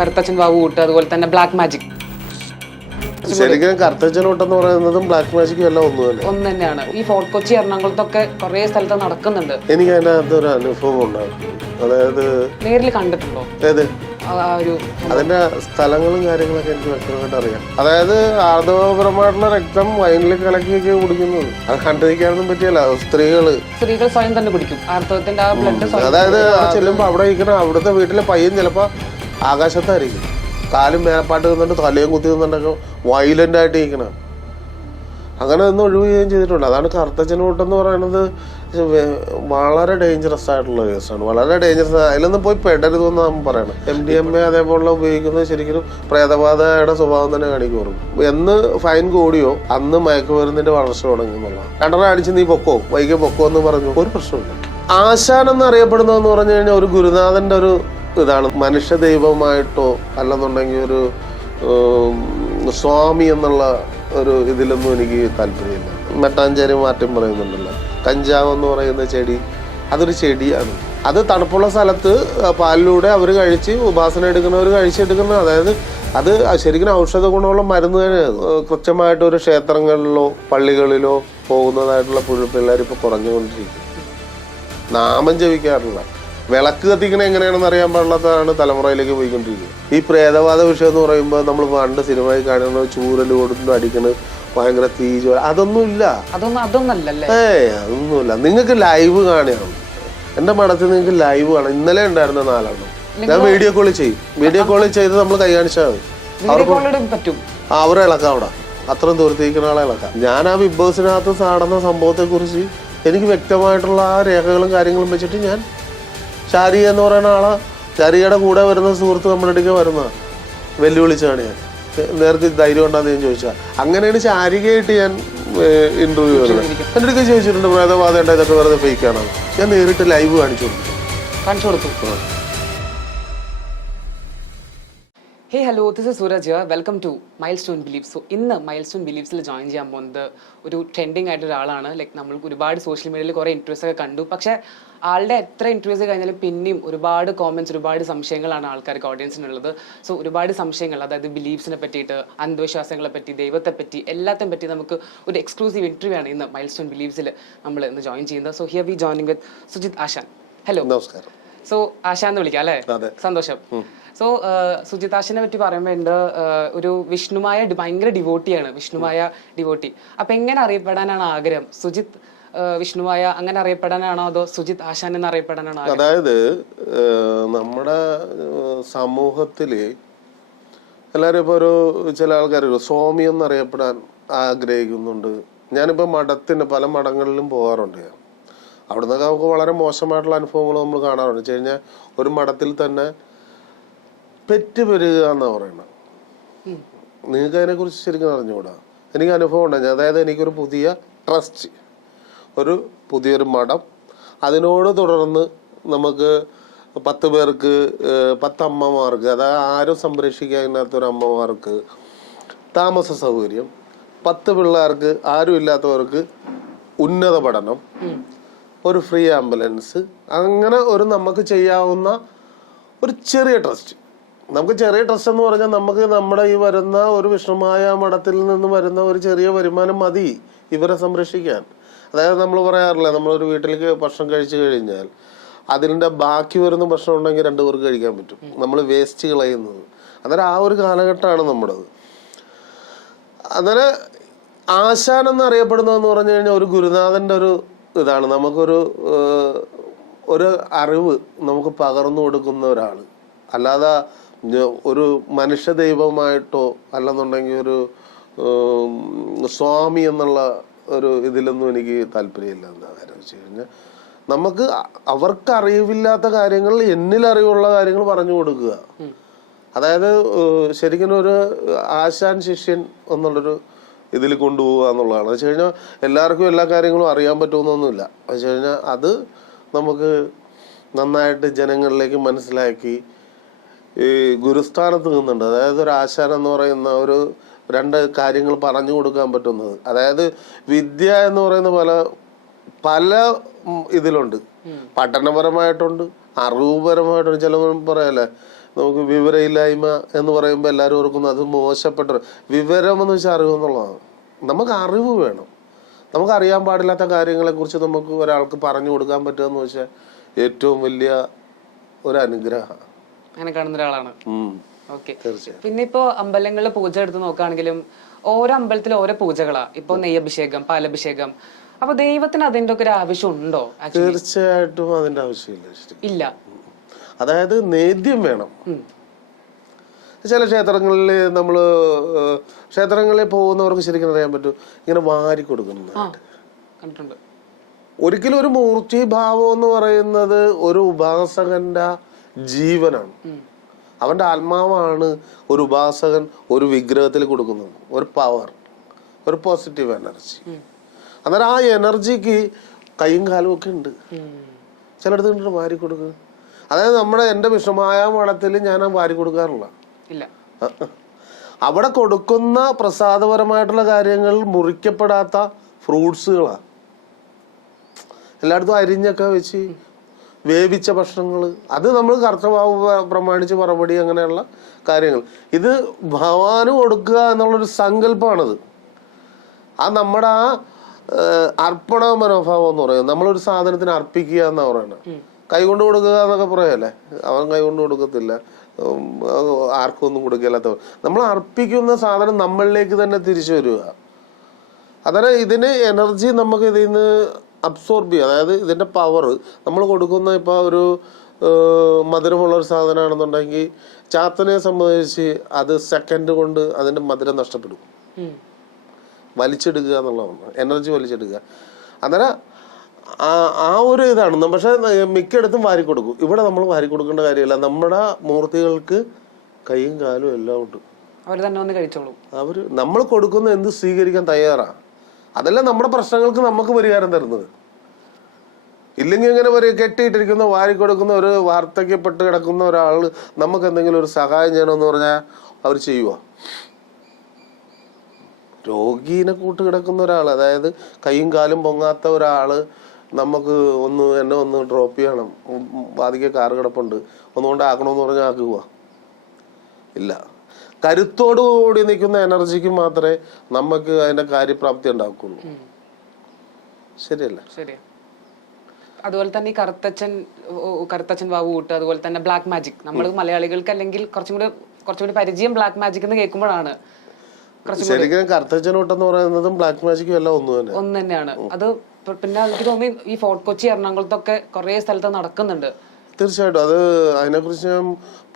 കറുത്തച്ഛൻ വാവു കൂട്ട്, അതുപോലെ തന്നെ ബ്ലാക്ക് മാജിക്. ശരിക്കും കറുത്തച്ഛനോട്ടെന്ന് പറയുന്നതും ബ്ലാക്ക് മാജിക്കും എല്ലാം ഒന്ന് തന്നെയാണ്. ഈ ഫോർട്ട് കൊച്ചി എറണാകുളത്തൊക്കെ കുറെ സ്ഥലത്ത് നടക്കുന്നുണ്ട്. എനിക്ക് അതിനകത്ത് ഒരു അനുഭവം ഉണ്ടായിരുന്നു. അതായത് നേരിൽ കണ്ടിട്ടുണ്ടോ? ഏത് അതിന്റെ സ്ഥലങ്ങളും കാര്യങ്ങളൊക്കെ എനിക്ക് വ്യക്തമായിട്ട് അറിയാം. അതായത് ആർദ്രപരമായിട്ടുള്ള രക്തം വയനിൽ കലക്കിയൊക്കെ കുടിക്കുന്നത്, അത് കണ്ടിരിക്കാനൊന്നും പറ്റിയല്ല. സ്ത്രീകൾ സ്വയം തന്നെ കുടിക്കും ആർത്തവത്തിന്റെ ആ ബ്ലഡ്. അതായത് ചെല്ലുമ്പോ അവിടെ ഇരിക്കണം, അവിടുത്തെ വീട്ടിലെ പയ്യൻ ചിലപ്പോ ആകാശത്തായിരിക്കും, കാലും മേപ്പാട്ട് നിന്നിട്ട് തലയും കുത്തി നിന്നിട്ടൊക്കെ വയലന്റ് ആയിട്ട് ഇരിക്കണം. അങ്ങനെ ഒന്ന് ഒഴിവുകയും ചെയ്തിട്ടുണ്ട്. അതാണ് കറുത്തച്ഛനോട്ടെന്ന് പറയുന്നത്. വളരെ ഡേഞ്ചറസ് ആയിട്ടുള്ള കേസാണ്, വളരെ ഡേഞ്ചറസ്. അതിലൊന്നും പോയി പെടരുതെന്ന് നാം പറയണം. MDMA അതേപോലെ ഉപയോഗിക്കുന്നത് ശരിക്കും പ്രേതബാധയുടെ സ്വഭാവം തന്നെ കാണിക്കും. എന്ന് ഫൈൻ കൂടിയോ അന്ന് മയക്കുമരുന്നിന്റെ വളർച്ച തുടങ്ങി എന്നുള്ളതാണ്. രണ്ടെണ്ണം അടിച്ച് നീ പൊക്കോ, വൈകി പൊക്കോ എന്ന് പറഞ്ഞു, ഒരു പ്രശ്നമില്ല. ആശാൻ എന്ന് അറിയപ്പെടുന്നതെന്ന് പറഞ്ഞു കഴിഞ്ഞാൽ ഒരു ഗുരുനാഥന്റെ ഒരു ഇതാണ്. മനുഷ്യ ദൈവമായിട്ടോ അല്ലെന്നുണ്ടെങ്കിൽ ഒരു സ്വാമി എന്നുള്ള ഒരു ഇതിലൊന്നും എനിക്ക് താല്പര്യമില്ല. മെട്ടാഞ്ചേരി മാറ്റം പറയുന്നുണ്ടല്ലോ, കഞ്ചാവ് എന്ന് പറയുന്ന ചെടി, അതൊരു ചെടിയാണ്. അത് തണുപ്പുള്ള സ്ഥലത്ത് പാലിലൂടെ അവർ കഴിച്ച് ഉപാസന എടുക്കുന്നവർ കഴിച്ചെടുക്കുന്ന, അതായത് അത് ശരിക്കും ഔഷധ ഗുണമുള്ള മരുന്ന് തന്നെ. കൃത്യമായിട്ടൊരു ക്ഷേത്രങ്ങളിലോ പള്ളികളിലോ പോകുന്നതായിട്ടുള്ള പിള്ളേർ ഇപ്പോൾ കുറഞ്ഞുകൊണ്ടിരിക്കും. നാമം ജപിക്കാറില്ല. വിളക്ക് കത്തിക്കണ എങ്ങനെയാണെന്ന് അറിയാൻ പാടില്ലാത്തതാണ് തലമുറയിലേക്ക് പോയിക്കൊണ്ടിരിക്കുന്നത്. ഈ പ്രേതവാദ വിഷയം എന്ന് പറയുമ്പോൾ നമ്മൾ പണ്ട് സിനിമയിൽ കാണുന്നത് ചൂരൽ കൊടുത്ത് അടിക്കണത്, ഭയങ്കര തീജോ, അതൊന്നുമില്ല. അതൊന്നുമില്ല. നിങ്ങൾക്ക് ലൈവ് കാണുകയാണ്. എന്റെ മഠത്തിൽ നിങ്ങൾക്ക് ലൈവ് കാണാം. ഇന്നലെ ഉണ്ടായിരുന്ന 4 എണ്ണം ഞാൻ വീഡിയോ കോൾ ചെയ്യും. വീഡിയോ കോൾ ചെയ്ത് നമ്മൾ കൈ കാണിച്ചാൽ മതി. അവരെ ഇളക്കാം അവിടെ, അത്രയും ദൂരത്തേക്കുന്ന ആളെ ഇളക്കാം. ഞാൻ ആ ബിഗ് ബോസിനകത്ത് നടന്ന സംഭവത്തെ കുറിച്ച് എനിക്ക് വ്യക്തമായിട്ടുള്ള ആ രേഖകളും കാര്യങ്ങളും വെച്ചിട്ട് ഞാൻ ഷാരി എന്ന് പറയുന്ന ആളെ, ഷാരിയുടെ കൂടെ വരുന്ന സുഹൃത്ത് നമ്മുടെ അടുക്കെ വരുന്ന വെല്ലുവിളിച്ചാണ് ഞാൻ. നേർക്ക് ധൈര്യം ഉണ്ടാന്ന് ഞാൻ ചോദിച്ചാൽ. അങ്ങനെയാണ് ശാരികയായിട്ട് ഞാൻ ഇന്റർവ്യൂ വരുന്നത്. എൻ്റെ അടുക്ക ചോദിച്ചിട്ടുണ്ട് പ്രേതബാധ ഉണ്ട്, ഇതൊക്കെ വെറുതെ ഫേക്കാണോ. ഞാൻ നേരിട്ട് ലൈവ് കാണിച്ചു കൊടുത്തു. Hey hello, this is Sooraj. Welcome to milestone believes. So ഇന്ന് മൈൽസ്റ്റോൺ ബിലീവ്സിൽ ജോയിൻ ചെയ്യാൻ പോകുന്നത് ഒരു ട്രെൻഡിങ് ആയിട്ട് ഒരാളാണ്. ലൈക്ക് നമ്മൾക്ക് ഒരുപാട് സോഷ്യൽ മീഡിയയിൽ കുറേ ഇൻ്റർവ്യൂസ് ഒക്കെ കണ്ടു. പക്ഷേ ആളുടെ എത്ര ഇൻ്റർവ്യൂസ് കഴിഞ്ഞാലും പിന്നെയും ഒരുപാട് കോമൻറ്റ്സ്, ഒരുപാട് സംശയങ്ങളാണ് ആൾക്കാർക്ക്, ഓഡിയൻസിനുള്ളത്. സോ ഒരുപാട് സംശയങ്ങൾ, അതായത് ബിലീവ്സിനെ പറ്റിയിട്ട്, അന്ധവിശ്വാസങ്ങളെ പറ്റി, ദൈവത്തെ പറ്റി, എല്ലാത്തെയും പറ്റി നമുക്ക് ഒരു എക്സ്ക്ലൂസീവ് ഇൻ്റർവ്യൂ ആണ് ഇന്ന് മൈൽസ്റ്റോൺ ബിലീവ്സിൽ നമ്മൾ ഇന്ന് ജോയിൻ ചെയ്യുന്നത്. So here we joining with Sujith Asan. Hello, നമസ്കാരം. സോ ആശാൻ എന്ന് വിളിക്കാം അല്ലേ? സന്തോഷം. സോ സുജിതാശിനെ പറ്റി പറയുമ്പോൾ എൻ്റെ ഒരു വിഷ്ണുമായ ഭയങ്കര ഡിവോട്ടിയാണ്, വിഷ്ണുമായ ഡിവോട്ടി. അപ്പൊ എങ്ങനെ അറിയപ്പെടാനാണ് ആഗ്രഹം? സുജിത് വിഷ്ണുമായ അങ്ങനെ അറിയപ്പെടാനാണോ, അതോ സുജിത് ആശാൻ എന്ന് അറിയപ്പെടാനാണോ? അതായത് നമ്മുടെ സമൂഹത്തില് എല്ലാവരും ഇപ്പൊ ചില ആൾക്കാർ സ്വാമി എന്നറിയപ്പെടാൻ ആഗ്രഹിക്കുന്നുണ്ട്. ഞാനിപ്പോ പല മഠങ്ങളിലും പോകാറുണ്ട്. അവിടെ നിന്നൊക്കെ നമുക്ക് വളരെ മോശമായിട്ടുള്ള അനുഭവങ്ങൾ നമ്മൾ കാണാറുണ്ട്. വെച്ച് കഴിഞ്ഞാൽ ഒരു മഠത്തിൽ തന്നെ പെറ്റ് പെരുക എന്നാ പറയണത്. നിങ്ങൾക്ക് അതിനെ കുറിച്ച് ശരിക്കും അറിഞ്ഞുകൂടാ. എനിക്ക് അനുഭവം ഉണ്ടായി. അതായത് എനിക്കൊരു പുതിയ ട്രസ്റ്റ്, ഒരു പുതിയൊരു മഠം, അതിനോട് തുടർന്ന് നമുക്ക് 10 പേർക്ക്, 10 അമ്മമാർക്ക്, അതായത് ആരും സംരക്ഷിക്കാത്തൊരു അമ്മമാർക്ക് താമസ സൗകര്യം, 10 പിള്ളേർക്ക്, ആരും ഇല്ലാത്തവർക്ക് ഉന്നത പഠനം, ഒരു ഫ്രീ ആംബുലൻസ്, അങ്ങനെ ഒരു നമുക്ക് ചെയ്യാവുന്ന ഒരു ചെറിയ ട്രസ്റ്റ്. നമുക്ക് ചെറിയ ട്രസ്റ്റ് എന്ന് പറഞ്ഞാൽ നമുക്ക് നമ്മുടെ ഈ വരുന്ന ഒരു വിഷ്ണുമായ മഠത്തിൽ നിന്ന് വരുന്ന ഒരു ചെറിയ വരുമാനം മതി ഇവരെ സംരക്ഷിക്കാൻ. അതായത് നമ്മൾ പറയാറില്ല, നമ്മളൊരു വീട്ടിലേക്ക് ഭക്ഷണം കഴിച്ചു കഴിഞ്ഞാൽ അതിൻ്റെ ബാക്കി വരുന്ന ഭക്ഷണം ഉണ്ടെങ്കിൽ 2 പേർക്ക് കഴിക്കാൻ പറ്റും. നമ്മൾ വേസ്റ്റ് കളയുന്നത്. അന്നേരം ആ ഒരു കാലഘട്ടമാണ് നമ്മുടേത്. അന്നേരം ആശാൻ എന്ന് അറിയപ്പെടുന്നതെന്ന് പറഞ്ഞു കഴിഞ്ഞാൽ ഒരു ഗുരുനാഥന്റെ ഒരു ഇതാണ്. നമുക്കൊരു അറിവ് നമുക്ക് പകർന്നു കൊടുക്കുന്ന ഒരാൾ. അല്ലാതെ ഒരു മനുഷ്യ ദൈവമായിട്ടോ അല്ലെന്നുണ്ടെങ്കിൽ ഒരു സ്വാമി എന്നുള്ള ഒരു ഇതിലൊന്നും എനിക്ക് താല്പര്യമില്ല. എന്താ കാര്യം വെച്ച് കഴിഞ്ഞാൽ നമുക്ക് അവർക്ക് അറിവില്ലാത്ത കാര്യങ്ങൾ എന്നിൽ അറിവുള്ള കാര്യങ്ങൾ പറഞ്ഞു കൊടുക്കുക. അതായത് ശരിക്കും ഒരു ആശാൻ ശിഷ്യൻ എന്നുള്ളൊരു ഇതിൽ കൊണ്ടുപോവുക എന്നുള്ളതാണ്. വെച്ച് കഴിഞ്ഞാൽ എല്ലാവർക്കും എല്ലാ കാര്യങ്ങളും അറിയാൻ പറ്റുമെന്നൊന്നുമില്ല. വെച്ച് കഴിഞ്ഞാൽ അത് നമുക്ക് നന്നായിട്ട് ജനങ്ങളിലേക്ക് മനസ്സിലാക്കി ഈ ഗുരുസ്ഥാനത്ത് നിന്നുണ്ട്. അതായത് ഒരു ആശാൻ എന്ന് പറയുന്ന ഒരു 2 കാര്യങ്ങൾ പറഞ്ഞു കൊടുക്കാൻ പറ്റുന്നത്. അതായത് വിദ്യ എന്ന് പറയുന്ന പല ഇതിലുണ്ട്. പഠനപരമായിട്ടുണ്ട്, അറിവുപരമായിട്ടുണ്ട്. ചില പറയല്ലേ നമുക്ക് വിവരമില്ലായ്മ എന്ന് പറയുമ്പോൾ എല്ലാവരും ഓർക്കുന്നു അത് മോശപ്പെട്ട വിവരം എന്ന് വെച്ചാൽ അറിവ് എന്നുള്ളതാണ്. നമുക്ക് അറിവ് വേണം. നമുക്ക് അറിയാൻ പാടില്ലാത്ത കാര്യങ്ങളെക്കുറിച്ച് നമുക്ക് ഒരാൾക്ക് പറഞ്ഞു കൊടുക്കാൻ പറ്റുക എന്ന് വെച്ചാൽ ഏറ്റവും വലിയ ഒരു അനുഗ്രഹം. അങ്ങനെ കാണുന്ന ഒരാളാണ്. ഓക്കെ. തീർച്ചയായും. പിന്നെ ഇപ്പോ അമ്പലങ്ങളിലെ പൂജ എടുത്ത് നോക്കുകയാണെങ്കിലും ഓരോ അമ്പലത്തിൽ ഓരോ പൂജകളാ. ഇപ്പൊ നെയ്യഭിഷേകം, പാലഭിഷേകം. അപ്പൊ ദൈവത്തിന് അതിന്റെ ഒക്കെ ഒരു ആവശ്യം ഉണ്ടോ? തീർച്ചയായിട്ടും അതിന്റെ ആവശ്യമില്ല. ഇല്ല. അതായത് നേദ്യം വേണം. ചില ക്ഷേത്രങ്ങളിൽ നമ്മള് ക്ഷേത്രങ്ങളിൽ പോകുന്നവർക്ക് ശരിക്കും അറിയാൻ പറ്റും, ഇങ്ങനെ വാരി കൊടുക്കുന്നതായിട്ട് കണ്ടിട്ടുണ്ട്. ഒരിക്കലും ഒരു മൂർത്തിഭാവം എന്ന് പറയുന്നത് ഒരു ഉപാസകന്റെ ജീവനാണ്. അവന്റെ ആത്മാവാണ് ഒരു ഉപാസകൻ ഒരു വിഗ്രഹത്തിൽ കൊടുക്കുന്നത്. ഒരു പവർ, ഒരു പോസിറ്റീവ് എനർജി. അന്നേരം ആ എനർജിക്ക് കൈയും കാലും ഒക്കെ ഉണ്ട്. ചിലടത്ത് കണ്ടിട്ട് വാരി കൊടുക്കുക. അതായത് എൻ്റെ വിഷ്ണുമായ മഠത്തിൽ ഞാൻ വാരി കൊടുക്കാറില്ല. അവിടെ കൊടുക്കുന്ന പ്രസാദപരമായിട്ടുള്ള കാര്യങ്ങൾ മുറിക്കപ്പെടാത്ത ഫ്രൂട്ട്സുകളാണ്. എല്ലായിടത്തും അരിഞ്ഞൊക്കെ വെച്ച് വേവിച്ച ഭക്ഷണങ്ങൾ, അത് നമ്മൾ കർത്തവാവ് പ്രമാണിച്ച് മറുപടി അങ്ങനെയുള്ള കാര്യങ്ങൾ. ഇത് ഭഗവാന് കൊടുക്കുക എന്നുള്ളൊരു സങ്കല്പമാണത്. ആ നമ്മുടെ ആ അർപ്പണ മനോഭാവം എന്ന് പറയുന്നത്. നമ്മളൊരു സാധനത്തിന് അർപ്പിക്കുക എന്നാ പറയുന്നത്. കൈകൊണ്ട് കൊടുക്കുക എന്നൊക്കെ പറയല്ലേ, അവൻ കൈകൊണ്ട് കൊടുക്കത്തില്ല, ആർക്കും ഒന്നും കൊടുക്കില്ലാത്തവർ. നമ്മൾ അർപ്പിക്കുന്ന സാധനം നമ്മളിലേക്ക് തന്നെ തിരിച്ചു വരിക. അന്നേരം ഇതിന് എനർജി നമുക്ക് ഇതിൽ നിന്ന് അബ്സോർബ് ചെയ്യുക. അതായത് ഇതിന്റെ പവർ നമ്മൾ കൊടുക്കുന്ന ഇപ്പൊ ഒരു മധുരമുള്ളൊരു സാധനമാണെന്നുണ്ടെങ്കിൽ ചാത്തനെ സംബന്ധിച്ച് അത് സെക്കൻഡ് കൊണ്ട് അതിന്റെ മധുരം നഷ്ടപ്പെടും. വലിച്ചെടുക്കുക എന്നുള്ളതാണ്, എനർജി വലിച്ചെടുക്കുക. അന്നേരം ആ ഒരു ഇതാണ്. പക്ഷെ മിക്കയിടത്തും വാരി കൊടുക്കും. ഇവിടെ നമ്മൾ വാരി കൊടുക്കേണ്ട കാര്യമില്ല. നമ്മുടെ മൂർത്തികൾക്ക് കൈയും കാലും എല്ലാം ഉണ്ട്. അവർ തന്നെ വന്ന് കഴിച്ചോളൂ. അവര് നമ്മൾ കൊടുക്കുന്ന എന്ത് സ്വീകരിക്കാൻ തയ്യാറാ. അതല്ല നമ്മുടെ പ്രശ്നങ്ങൾക്ക് നമുക്ക് പരിഹാരം തരുന്നത്. ഇല്ലെങ്കിൽ ഇങ്ങനെ കെട്ടിയിട്ടിരിക്കുന്ന വാരി കൊടുക്കുന്ന ഒരു വാർദ്ധക്യപ്പെട്ട് കിടക്കുന്ന ഒരാൾ നമുക്ക് എന്തെങ്കിലും ഒരു സഹായം ചെയ്യണമെന്ന് പറഞ്ഞാൽ അവർ ചെയ്യുക. രോഗീനെ കൂട്ട് കിടക്കുന്ന ഒരാൾ, അതായത് കൈയും കാലും പൊങ്ങാത്ത ഒരാള് നമുക്ക് എന്നെ ഒന്ന് ഡ്രോപ്പ് ചെയ്യണം, വാതിക്കെ കാറ് കിടപ്പുണ്ട്, ഒന്നുകൊണ്ട് ആക്കണമെന്ന് പറഞ്ഞാൽ ആക്കുക ഇല്ല. കരുത്തോടുകൂടി നിൽക്കുന്ന എനർജിക്ക് മാത്രമേ നമുക്ക് അതിന്റെ കാര്യപ്രാപ്തി ഉണ്ടാക്കുള്ളൂ. ശരിയല്ല? ശരിയാ. അതുപോലെ തന്നെ ഈ കറുത്തച്ഛൻ വാവ് കൂട്ട്, അതുപോലെ തന്നെ ബ്ലാക്ക് മാജിക്. നമ്മൾ മലയാളികൾക്ക് അല്ലെങ്കിൽ കുറച്ചുകൂടി പരിചയം ബ്ലാക്ക് മാജിക് എന്ന് കേൾക്കുമ്പോഴാണ്. ശരിക്കും കറുത്തച്ഛനോട്ട് എന്ന് പറയുന്നതും ബ്ലാക്ക് മാജിക്കും എല്ലാം ഒന്ന് തന്നെയാണ്. അത് പിന്നെ എനിക്ക് തോന്നി ഈ ഫോർട്ട് കൊച്ചി, എറണാകുളത്തൊക്കെ കുറെ സ്ഥലത്ത് നടക്കുന്നുണ്ട്. തീർച്ചയായിട്ടും. അത് അതിനെക്കുറിച്ച് ഞാൻ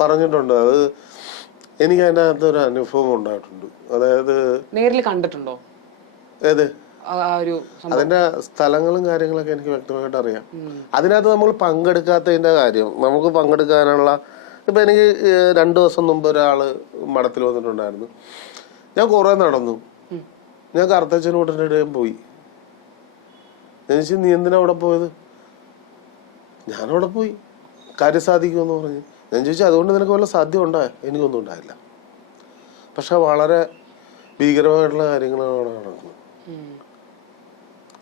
പറഞ്ഞിട്ടുണ്ട്. അത് എനിക്ക് അതിൻ്റെ അകത്തൊരു അനുഭവം ഉണ്ടായിട്ടുണ്ട്. അതായത് നേരിൽ കണ്ടിട്ടുണ്ടോ? ഏത്? അതിന്റെ സ്ഥലങ്ങളും കാര്യങ്ങളൊക്കെ എനിക്ക് വ്യക്തമായിട്ട് അറിയാം. അതിനകത്ത് നമ്മൾ പങ്കെടുക്കാത്തതിന്റെ കാര്യം, നമുക്ക് പങ്കെടുക്കാനുള്ള ഇപ്പൊ എനിക്ക് 2 ദിവസം മുമ്പ് ഒരാള് മഠത്തിൽ വന്നിട്ടുണ്ടായിരുന്നു. ഞാൻ കുറെ നടന്നു. ഞാൻ കറുത്തച്ഛനോട്ടിന്റെ ഇടയിൽ പോയി. ഞാൻ ചോദിച്ചു, നീ എന്തിനാ അവിടെ പോയത്? ഞാനവിടെ പോയി, കാര്യം സാധിക്കുമെന്ന് പറഞ്ഞു. ഞാൻ ചോദിച്ചു, അതുകൊണ്ട് നിനക്ക് വല്ല സാധ്യം ഉണ്ടായോ? എനിക്കൊന്നും ഉണ്ടായില്ല. പക്ഷെ വളരെ ഭീകരമായിട്ടുള്ള കാര്യങ്ങളാണ് അവിടെ നടക്കുന്നത്.